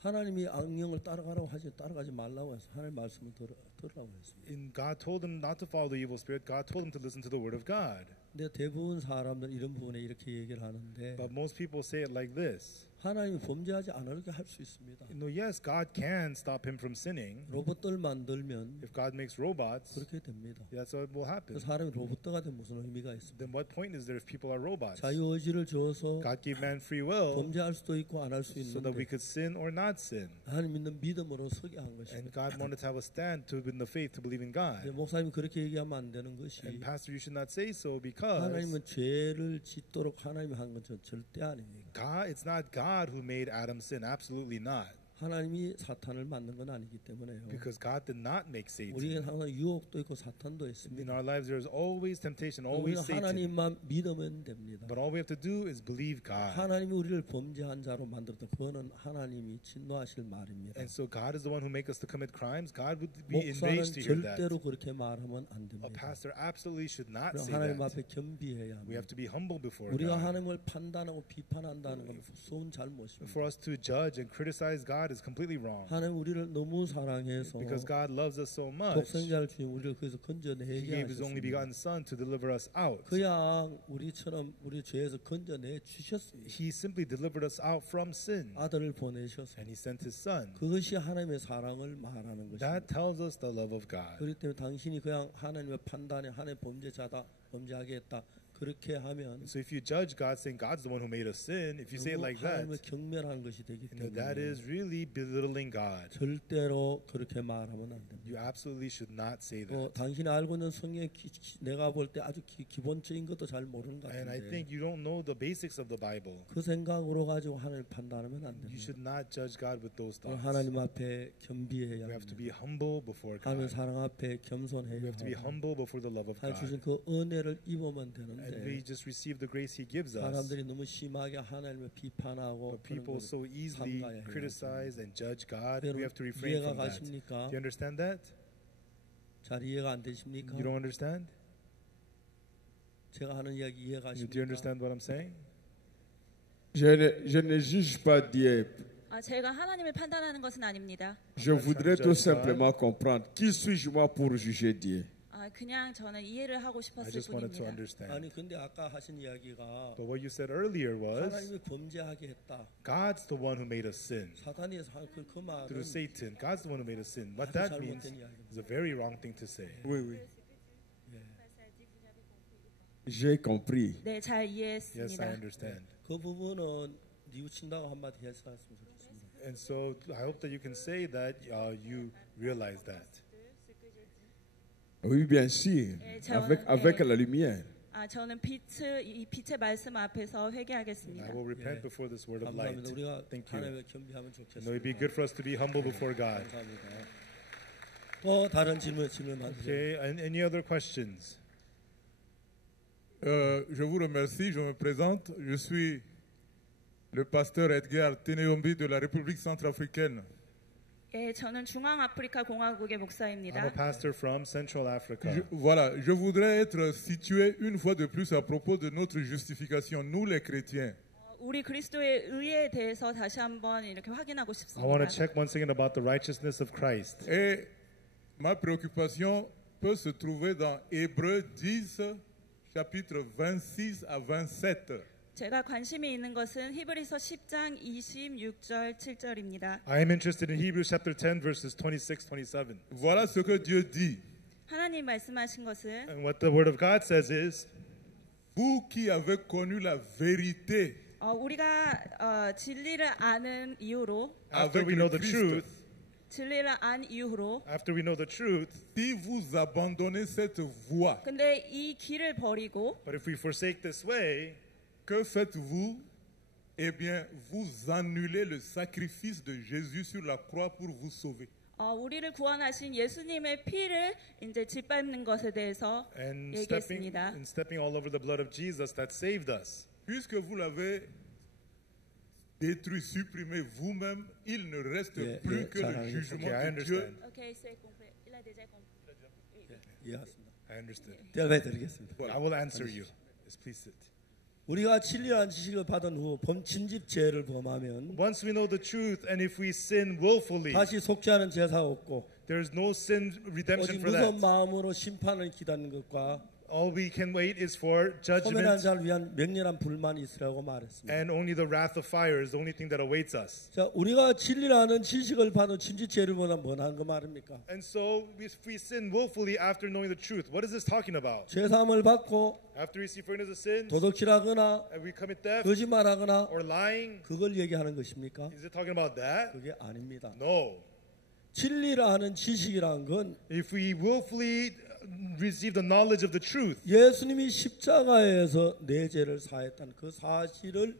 하나님이 악령을 따라가라고 하지 따라가지 말라고 해서 하나님 말씀을 들으라고 했습니다. And God told him not to follow the evil spirit. God told him to listen to the word of God. 근데 대부분 사람들 이런 부분에 이렇게 얘기를 하는데 But most people say it like this. 하나님이 범죄하지 않게 할 수 있습니다. Yes, God can stop him from sinning. 로봇들 만들면 If God makes robots, 그렇게 됩니다. that's what will happen. 그 사람이 로봇가 되면 무슨 의미가 있습니까? Then what point is there if people are robots? 자유의지를 줘서 God gave man free will 범죄할 수도 있고 안 할 수 so that we 있는데 could sin or not sin. 하나님 믿는 믿음으로 서게 한 And 것입니다. God wanted to have a stand to in the faith to believe in God. 목사님 그렇게 얘기하면 안 되는 것이 And pastor, you should not say so because 하나님은 죄를 짓도록 하나님이 한 것은 절대 아닙니다. God, it's not God who made Adam sin. Absolutely not. 하나님이 사탄을 만든 건 아니기 때문에요. Because God did not make 우리에게 Satan. 항상 유혹도 있고 사탄도 In 있습니다. our lives, there is always temptation, 우리가 always Satan. 하나님만 믿으면 됩니다. But all we have to do is believe God. 하나님이 우리를 범죄한 자로 만들었다. 그거는 하나님이 진노하실 말입니다. And so God is the one who make us to commit crimes. God would be 목사는 enraged to hear that. 절대로 그렇게 말하면 안 A 됩니다. pastor absolutely should not 그럼 say 하나님 that. 앞에 겸비해야 We have 합니다. to be humble before 우리가 God. 하나님을 판단하고 비판한다는 건 무서운 잘못입니다. For us to judge and criticize God is completely wrong. 하나님 우리를 너무 사랑해서 Because God loves us so much, 독생자를 주님 우리를 거기서 He 건져내게 gave His only 하셨습니다. begotten Son to deliver us out. 그야 우리처럼 우리 죄에서 건져내 주셨습니다. He simply delivered us out from sin. 아들을 보내셔서 And He sent His Son. 그것이 하나님의 사랑을 말하는 것입니다. That tells us the love of God. 그렇기 때문에 당신이 그냥 하나님의 판단에 하나님 범죄자다 범죄하게 했다 그렇게 하면 So if you judge God saying God's the one who made us sin, if you say it 너무 like that, 하나님을 경멸하는 것이 되기 that 때문에 is really belittling God. 절대로 그렇게 말하면 안 됩니다. You absolutely should not say that. 당신이 알고 있는 성경 내가 볼 때 아주 기본적인 것도 잘 모르는 것 And I 같은데 think you don't know the basics of the Bible. 그 생각으로 가지고 하나님을 판단하면 안 You 됩니다. should not judge God with those thoughts. 하나님 앞에 겸비해야 We have to 합니다. be humble before 하나님 God. 사랑 앞에 We 겸손해야 have to be 합니다. humble before the love of 하나님 주신 God. 그 은혜를 입으면 And we 되는데 just receive the grace He gives us. 사람들이 너무 심하게 하나님을 비판하고 But people so easily 삼가야 해요. criticize and judge God. We 여러분 have to refrain 이해가 from that. 가십니까? Do you understand that? 잘 이해가 안 되십니까? You don't understand? 제가 하는 이야기 이해가 Do you 가십니까? understand what I'm saying? Je ne juge pas Dieu. 제가 하나님을 판단하는 것은 아닙니다. Je voudrais tout simplement comprendre qui suis-je moi pour juger Dieu. 그냥 저는 이해를 하고 I 싶었을 just wanted to 뿐입니다. understand. 아니 근데 아까 하신 이야기가 But what you said earlier was 하나님이 범죄하게 했다. God's the one who made us sin. 사탄이 그 말은 Through Satan. God's the one who made us sin. What 아주 that means 잘못된 이야기입니다. is a very wrong thing to say. Oui, oui. J'ai compris. 네, 잘 Yes, I 이해했습니다. understand. 그 부분은 뉘우친다고 한마디 했었으면 좋겠습니다. And so I hope that you can say that you realize that. Oui, bien sûr. Avec la lumière. 저는 이 빛의 말씀 앞에서 회개하겠습니다. I will repent before this word of light. 감사합니다. 우리가 Thank you. 하나님을 겸비하면 And it 좋겠습니다. would be good for us to be humble before God. 감사합니다. 또 다른 질문만 주세요. Okay, and any other questions? Je vous remercie, je me présente. Je suis le pasteur Edgar Teneombi de la République centrafricaine. 예, 저는 중앙아프리카 공화국의 I'm 목사입니다. a pastor from Central Africa. Je voudrais être situé une fois de plus à propos de notre justification, nous les chrétiens. 우리 그리스도의 의에 대해서 다시 한번 이렇게 확인하고 I want to 싶습니다. check once again about the righteousness of Christ. Et ma préoccupation peut se trouver dans Hébreux 10, chapitres 26 à 27. 제가 관심이 있는 것은 히브리서 10장 26절 7절입니다. I am interested in Hebrews chapter 10 verses 26, 27. Voilà ce que Dieu dit. 하나님 말씀하신 것은 And what the word of God says is, Vous qui avez connu la vérité 우리가 진리를 아는 이유로 after we know the truth, 진리를 안 이유로 after we know the truth, Si vous abandonnez cette voie, 근데 이 길을 버리고 but if we forsake this way, que faites-vous? Eh bien, vous annulez le sacrifice de Jésus sur la croix pour vous sauver. 우리를 구원하신 예수님의 피를 이제 짓밟는 것에 대해서 and 얘기했습니다. stepping all over the blood of Jesus that saved us. Puisque vous l'avez détruit, supprimé vous-même, il ne reste Yeah, plus yeah, que ça le arrive. jugement Okay, I de Dieu. understand. Okay, c'est compris. Il a déjà compris. 이해했습니다. I understand. 대답해 드리겠습니다. I will answer you. Yes, please sit. 우리가 진리한 지식을 받은 후 범침집 죄를 범하면 Once we know the truth, and if we sin willfully, 다시 속죄하는 제사가 없고 there's no sin redemption 오직 for 무서운 that. 마음으로 심판을 기다리는 것과 All we can wait is for 소멸한 judgment, 자를 위한 맹렬한 불만이 있으라고 말했습니다. and only the wrath of fire is the only thing that awaits us. 자, 우리가 진리라는 지식을 받은 침짓죄를 범하면 뭐하는 거 말입니까? And so, if we sin willfully after knowing the truth, what is this talking about? 죄사함을 받고 After we see forgiveness of sins, 도둑질하거나 and we commit theft 거짓말하거나 or lying, 그걸 얘기하는 것입니까? is it talking about that? 그게 아닙니다. No. 진리라는 지식이란 건 If we willfully receive the knowledge of the truth, 예수님이 십자가에서 내 죄를 사했다는 그 사실을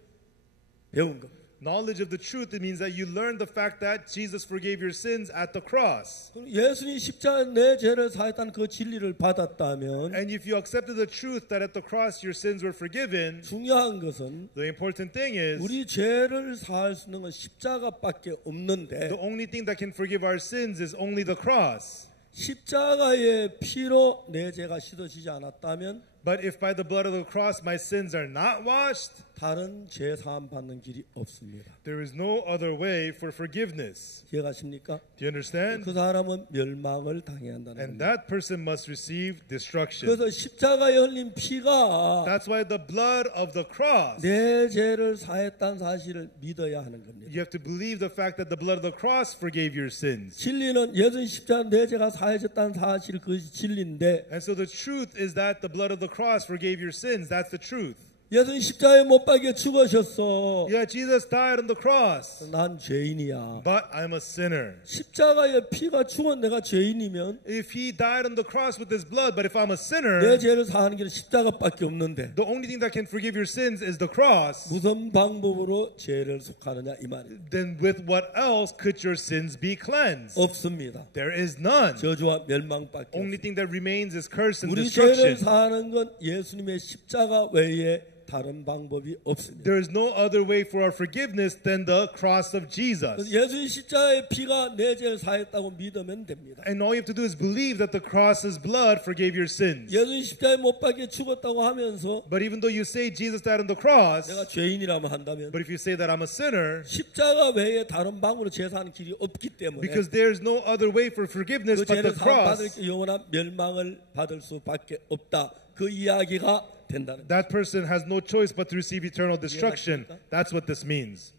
배운 것. knowledge of the truth, it means that you learn the fact that Jesus forgave your sins at the cross. 예수님이 십자가에 내 죄를 사했다는 그 진리를 받았다면 And if you accepted the truth that at the cross your sins were forgiven, 중요한 것은 the important thing is 우리 죄를 사할 수 있는 건 십자가밖에 the 없는데 only thing that can forgive our sins is only the cross. 십자가의 피로 내 죄가 씻어지지 않았다면 But if by the blood of the cross my sins are not washed, 다른 죄 사함 받는 길이 없습니다. there is no other way for forgiveness. 이해가십니까? Do you understand? 그 사람은 멸망을 당해야 한다는 And 겁니다. that person must receive destruction. 그래서 십자가에 흘린 피가 That's why the blood of the cross, 내 죄를 사했다는 사실을 믿어야 하는 겁니다. you have to believe the fact that the blood of the cross forgave your sins. 진리는 예수님 십자가 내 죄가 사해졌다는 사실 그것이 진리인데 And so the truth is that the blood of the cross forgave your sins. That's the truth. 예수님 십자가에 못 박여 죽으셨어. Yeah, Jesus died on the cross, 난 죄인이야. but I'm a sinner. 십자가에 피가 죽은 내가 죄인이면 If he died on the cross with his blood, but if I'm a 내 sinner, 죄를 사하는 길은 십자가밖에 없는데 the only thing that can forgive your sins is the cross. 무슨 방법으로 죄를 속하느냐 이 말이에요. Then with what else could your sins be cleansed? 없습니다. There is none. 저주와 멸망밖에 Only 없습니다. thing that remains is curse and 우리 죄를 destruction. 사하는 건 예수님의 십자가 외에 다른 방법이 없습니다. There is no other way for our forgiveness than the cross of Jesus. 예수님 십자가의 피가 내 죄를 사했다고 믿으면 됩니다. And all you have to do is believe that the cross's blood forgave your sins. 예수님 십자가에 못 박혀 죽었다고 하면서 But even though you say Jesus died on the cross, 내가 죄인이라고 한다면 but if you say that I'm a sinner, 십자가 외에 다른 방법으로 죄 사는 길이 없기 때문에 because there's no other way for forgiveness 그 but the 죄를 사함 받을 cross, 영원한 멸망을 받을 수밖에 없다. 그 이야기가 된다는 거예요. that person has no choice but to receive eternal destruction. 이해하십니까? That's what this means.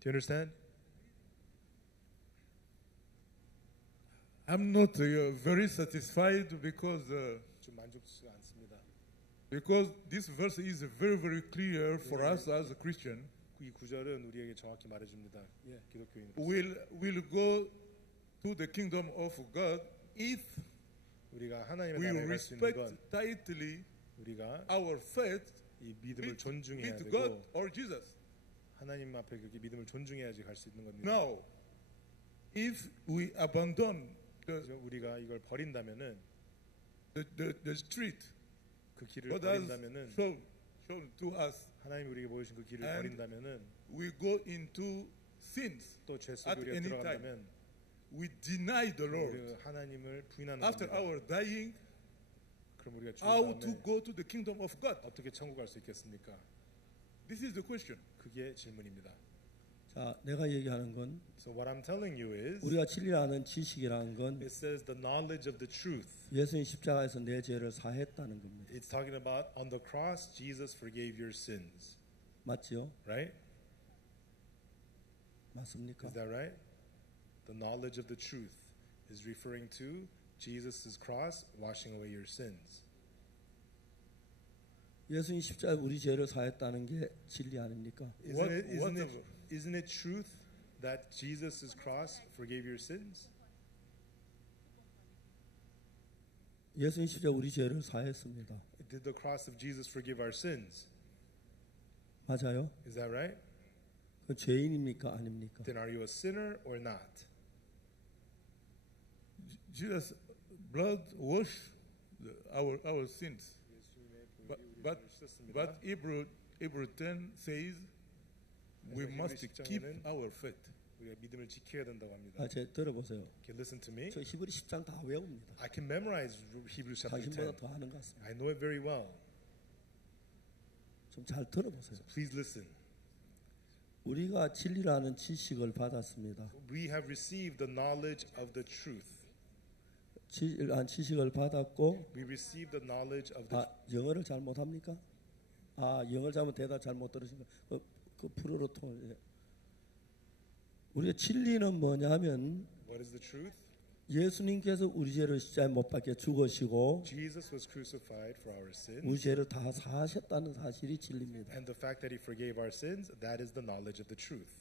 Do you understand? I'm not very satisfied because 좀 만족스럽지 않습니다. because this verse is very very clear for us as a Christian. 이 구절은 우리에게 정확히 말해줍니다. 기독교인. We'll go to the kingdom of God if 우리가 하나님의 we 나라에 갈 수 있는 respect 건 tightly 우리가 our faith 이 믿음을 be 존중해야 to God 되고 or Jesus. 하나님 앞에 그렇게 믿음을 존중해야지 갈 수 있는 겁니다. Now, if we abandon 그래서 우리가 이걸 버린다면은 the street 그 길을 God has 버린다면은 shown to us, 하나님이 우리에게 보여주신 그 길을 And 버린다면은 we go into sins. 또 죄 속에 at 우리가 any 들어간다면 We deny the Lord. 우리가 하나님을 부인하는 After 겁니다. our dying, 그럼 우리가 죽은 how to 다음에 go to the kingdom of God? 어떻게 천국 갈 수 있겠습니까? This is the question. 그게 질문입니다. 자, 내가 얘기하는 건 So what I'm telling you is, 우리가 진리라는 지식이라는 건 it says the knowledge of the truth. 예수님 십자가에서 내 죄를 사했다는 겁니다. It's talking about on the cross, Jesus forgave your sins. 맞지요? Right? 맞습니까? Is that right? The knowledge of the truth is referring to Jesus' cross washing away your sins. 예수님 십자가에 우리 죄를 사했다는 게 진리 아닙니까? Isn't it truth that Jesus' cross forgave your sins? 예수님 십자가 우리 죄를 사했습니다. Did the cross of Jesus forgive our sins? 맞아요? Is that right? 그 죄인입니까 아닙니까? Then are you a sinner or not? Jesus' blood wash our sins. But Hebrew 10 says we must keep our faith. 우리가 믿음을 지켜야 된다고 합니다. 제 들어보세요. Okay, listen to me. 저 히브리 10장 다 외웁니다. I can memorize Hebrews chapter 10. 당신보다 더 하는 것 같습니다. I know it very well. 좀 잘 들어보세요. So please listen. 우리가 진리라는 지식을 받았습니다. We have received the knowledge of the truth. 진리라는 지식을 받았고 We received the knowledge of the 영어를 잘 못합니까? 영어를 잘못 대답 잘못 들으신가? 그 프로로 통. 우리의 진리는 뭐냐면 What is the truth? 예수님께서 우리 죄를 십자가에 못 박혀 죽으시고 Jesus was crucified for our sins. 우리 죄를 다 사하셨다는 사실이 진리입니다. And the fact that he forgave our sins, that is the knowledge of the truth.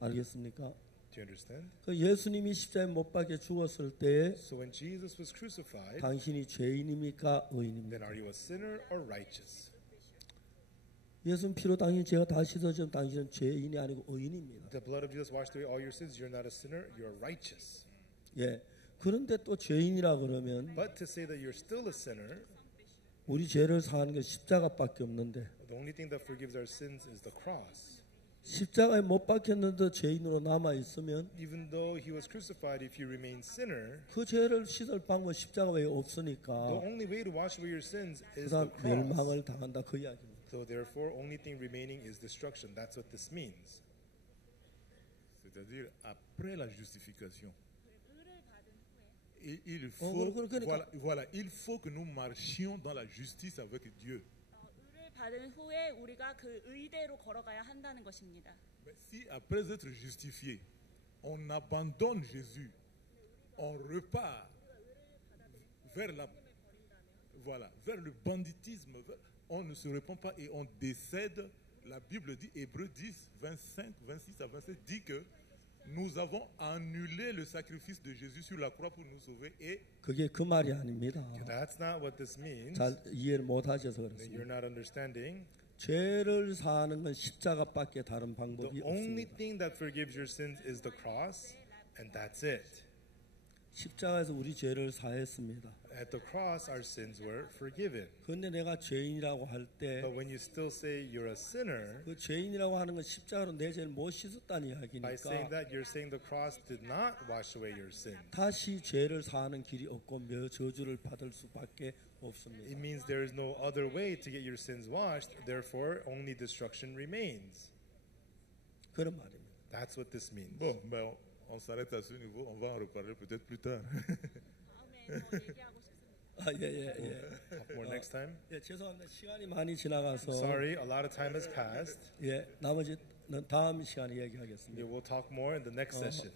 알겠습니까? Do you understand? 그 예수님이 십자가에 못 박혀 죽었을 때 So when Jesus was crucified, 당신이 죄인입니까 의인입니까? then are you a sinner or righteous? 예수님 피로 당신 죄가 다 씻어지면 당신은 죄인이 아니고 의인입니다. The blood of Jesus washed away all your sins. You're not a sinner, you're righteous. 예. 그런데 또 죄인이라 그러면 But to say that you're still a sinner, 우리 죄를 사하는 게 십자가밖에 없는데 the only thing that forgives our sins is the cross. 십자가에 못 박혔는데 죄인으로 남아 있으면 Even though he was crucified, if you remain sinner, 그 죄를 씻을 방법 십자가 외에 없으니까 the only way to wash away your sins is 그다음 the cross. 멸망을 당한다 그 이야기입니다. So therefore, only thing remaining is destruction. That's what this means. C'est-à-dire après la justification. Et il faut que nous marchions dans la justice avec Dieu. 의를 받은 후에 우리가 그 의대로 걸어가야 한다는 것입니다. Mais si après être justifié, on abandonne Jésus, on repart vers vers le banditisme, on ne se répand pas et on décède. La Bible dit, Hébreux 10, 25, 26 à 27, dit que nous avons annulé le sacrifice de Jésus sur la croix pour nous sauver et 그게 그 말이 아닙니다. That's not what this means. 잘 이해를 못 하셔서 You're 그렇습니다. not understanding. 죄를 사하는 건 십자가밖에 다른 방법이 The only 없습니다. thing that forgives your sins is the cross, and that's it. 십자가에서 우리 죄를 사했습니다. At the cross, our sins were forgiven. 그런데 내가 죄인이라고 할 때 But when you still say you're a sinner, 그 죄인이라고 하는 건 십자가로 내 죄를 못 씻었다는 by saying 이야기니까 that, you're saying the cross did not wash away your sin. 다시 죄를 사하는 길이 없고 저주를 받을 수밖에 없습니다. It means there is no other way to get your sins washed, therefore only destruction remains. 그런 말입니다. That's what this means. bon, ben, on s'arrête à ce niveau, on va en reparler peut-être plus tard. 다음에 더 얘기하고 싶습니다. 예. Talk more next time. 예, 죄송합니다. 시간이 많이 지나가서 Sorry, a lot of time has passed. 예, 나머지는 다음 시간에 Yeah, 얘기하겠습니다. we'll talk more in the next session.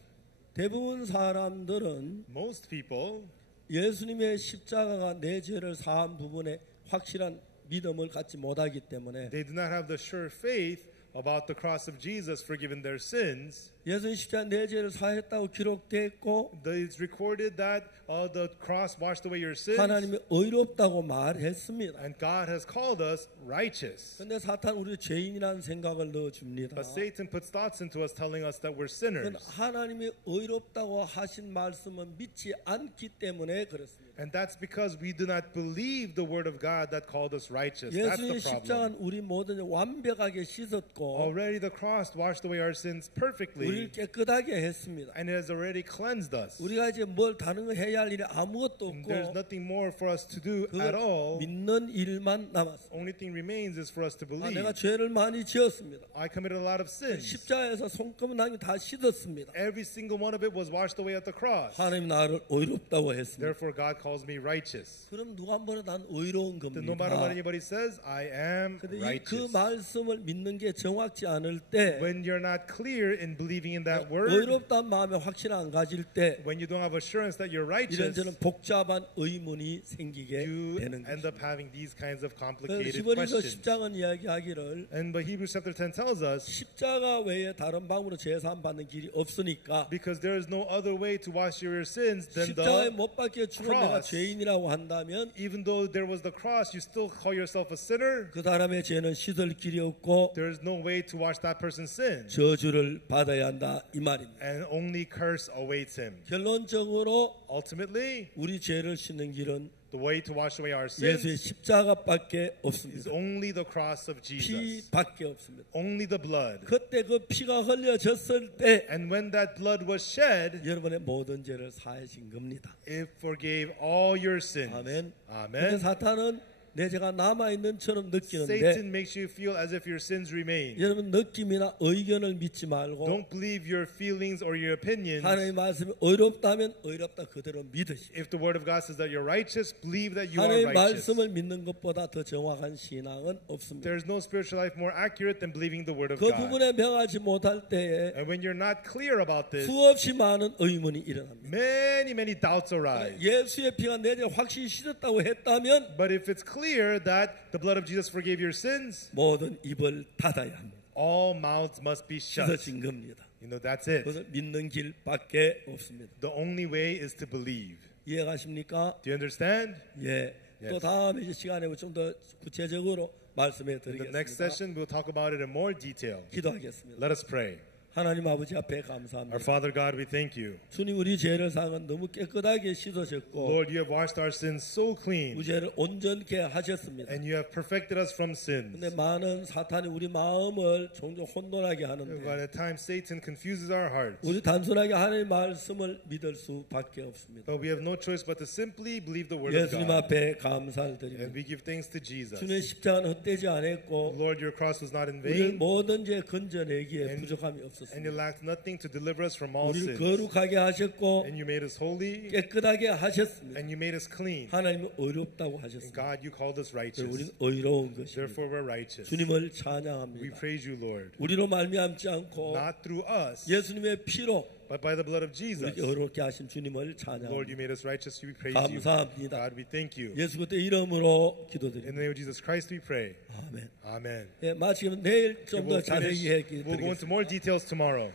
대부분 사람들은 Most people 예수님의 십자가가 내 죄를 사한 부분에 확실한 믿음을 갖지 못하기 때문에 they do not have the sure faith about the cross of Jesus forgiving their sins. 예수님 십자가 내 죄를 사했다고 기록됐고 It's recorded that the cross washed away your sins, 하나님이 의롭다고 말했습니다. and God has called us righteous. 근데 사탄 우리 죄인이라는 생각을 넣어줍니다. But Satan puts thoughts into us telling us that we're 그건 sinners. 하나님이 의롭다고 하신 말씀은 믿지 않기 때문에 그렇습니다. And that's because we do not believe the word of God that called us righteous. That's 예수님의 the problem. 십자가는 우리 모든 죄 완벽하게 씻었고 Already the cross washed away our sins perfectly, 우리를 깨끗하게 했습니다. and it has already cleansed us. 우리가 이제 뭘 다른 거 해야 할 일이 아무것도 And there's 없고 nothing more for us to do at 그걸 all. 믿는 일만 남았습니다. Only thing remains is for us to believe. 내가 죄를 많이 지었습니다. I committed a lot of sins. 십자가에서 손금은 하나님 다 씻었습니다. Every single one of it was washed away at the cross. 하나님 나를 의롭다고 했습니다. Therefore, God calls me righteous. 그럼 누가 한 번에 난 의로운 Then no matter what 겁니다. anybody says, I am 근데 그 righteous. 말씀을 믿는 게 정확지 않을 때 When you're not clear in believing believing in that word, 의롭다는 마음에 확신 안 가질 때 when you don't have assurance that you're righteous, 이런저런 복잡한 의문이 생기게 you 되는 end 것입니다. up having these kinds of 그래서 complicated 히브리서 questions. 10장은 이야기하기를 But Hebrews chapter 10 tells us, 십자가 외에 다른 방법으로 제사함 받는 길이 없으니까 because there is no other way to wash your sins than 십자가에 the 못 박혀 죽은 내가 cross. 죄인이라고 한다면 even though there was the cross, you still call yourself a sinner. 그 사람의 죄는 씻을 길이 없고 There is no way to wash that person's sin, 저주를 받아야 한다 이 말입니다. and only curse awaits him. 결론적으로 Ultimately, 우리 죄를 씻는 길은 the way to wash away our 예수의 sins 십자가밖에 is 없습니다. only the cross of Jesus, 피밖에 없습니다. only the blood. 그때 그 피가 흘려졌을 때 And when that blood was shed, 여러분의 모든 죄를 사하신 겁니다. it forgave all your sins. 아멘. 근데 Amen. 사탄은 내 죄가 남아있는처럼 느끼는데 Satan makes you feel as if your sins remain. 여러분 느낌이나 의견을 믿지 말고 Don't believe your feelings or your opinions. 하나님의 말씀이 어렵다면 어렵다 그대로 믿으시고 If the word of God says that you're righteous, believe that you are 하나님의 righteous. 말씀을 믿는 것보다 더 정확한 신앙은 없습니다. There's no spiritual life more accurate than believing the word of 그 God. 부분에 명하지 못할 때에 And when you're not clear about this, 수없이 많은 의문이 일어납니다. many doubts arise. 예수의 피가 내 죄를 확실히 씻었다고 했다면 But if it's clear that the blood of Jesus forgave your sins, 모든 입을 닫아야 합니다. all mouths must be shut. 씻어진 겁니다. You know, that's it. 그것을 믿는 길밖에 없습니다. The only way is to believe. 이해가십니까? Do you understand? 예. 또 Yes. 다음에 이제 시간에 좀 더 구체적으로 말씀해 In the next 드리겠습니다. session, we'll talk about it in more detail. 기도하겠습니다. Let us pray. 하나님 아버지 앞에 Our 감사합니다. Father God, we thank you. 주님 우리 죄를 상은 너무 깨끗하게 씻으셨고 Lord, you have washed our sins so clean, 우죄를 온전케 하셨습니다. and you have perfected us from sins. 근데 많은 사탄이 우리 마음을 종종 혼돈하게 But 하는데 at times, Satan confuses our hearts. 우리 단순하게 하나님의 말씀을 믿을 수밖에 없습니다. But we have no choice but to simply believe the word of 예수님 God. 앞에 감사를 And 드립니다. we give thanks to Jesus. 주님의 십자가는 헛되지 않았고 Lord, your cross was not in 우리를 vain, 모든 죄 건져내기에 부족함이 and you 없었습니다. lacked nothing to deliver us from all 우리를 sins. 거룩하게 하셨고 And you made us holy, 깨끗하게 하셨습니다. and you made us clean. 하나님은 의롭다고 And 하셨습니다. God, you called us 그래서 우리는 righteous. 의로운 것입니다. Therefore, we're righteous. 주님을 We 찬양합니다. praise you, Lord. 우리로 말미암지 않고 Not through us, 예수님의 피로 but by the blood of Jesus. 우리를 의롭게 하신 주님을 Lord, you 찬양합니다. made us righteous. We praise you. 감사합니다. God, we thank you. 예수 그리스도의 이름으로 In 기도드립니다. the name of Jesus Christ, we pray. 아멘. Amen. 예, 마치면 내일 좀 더 We'll 자세히 finish. We'll go 얘기드리겠습니다. into more details tomorrow.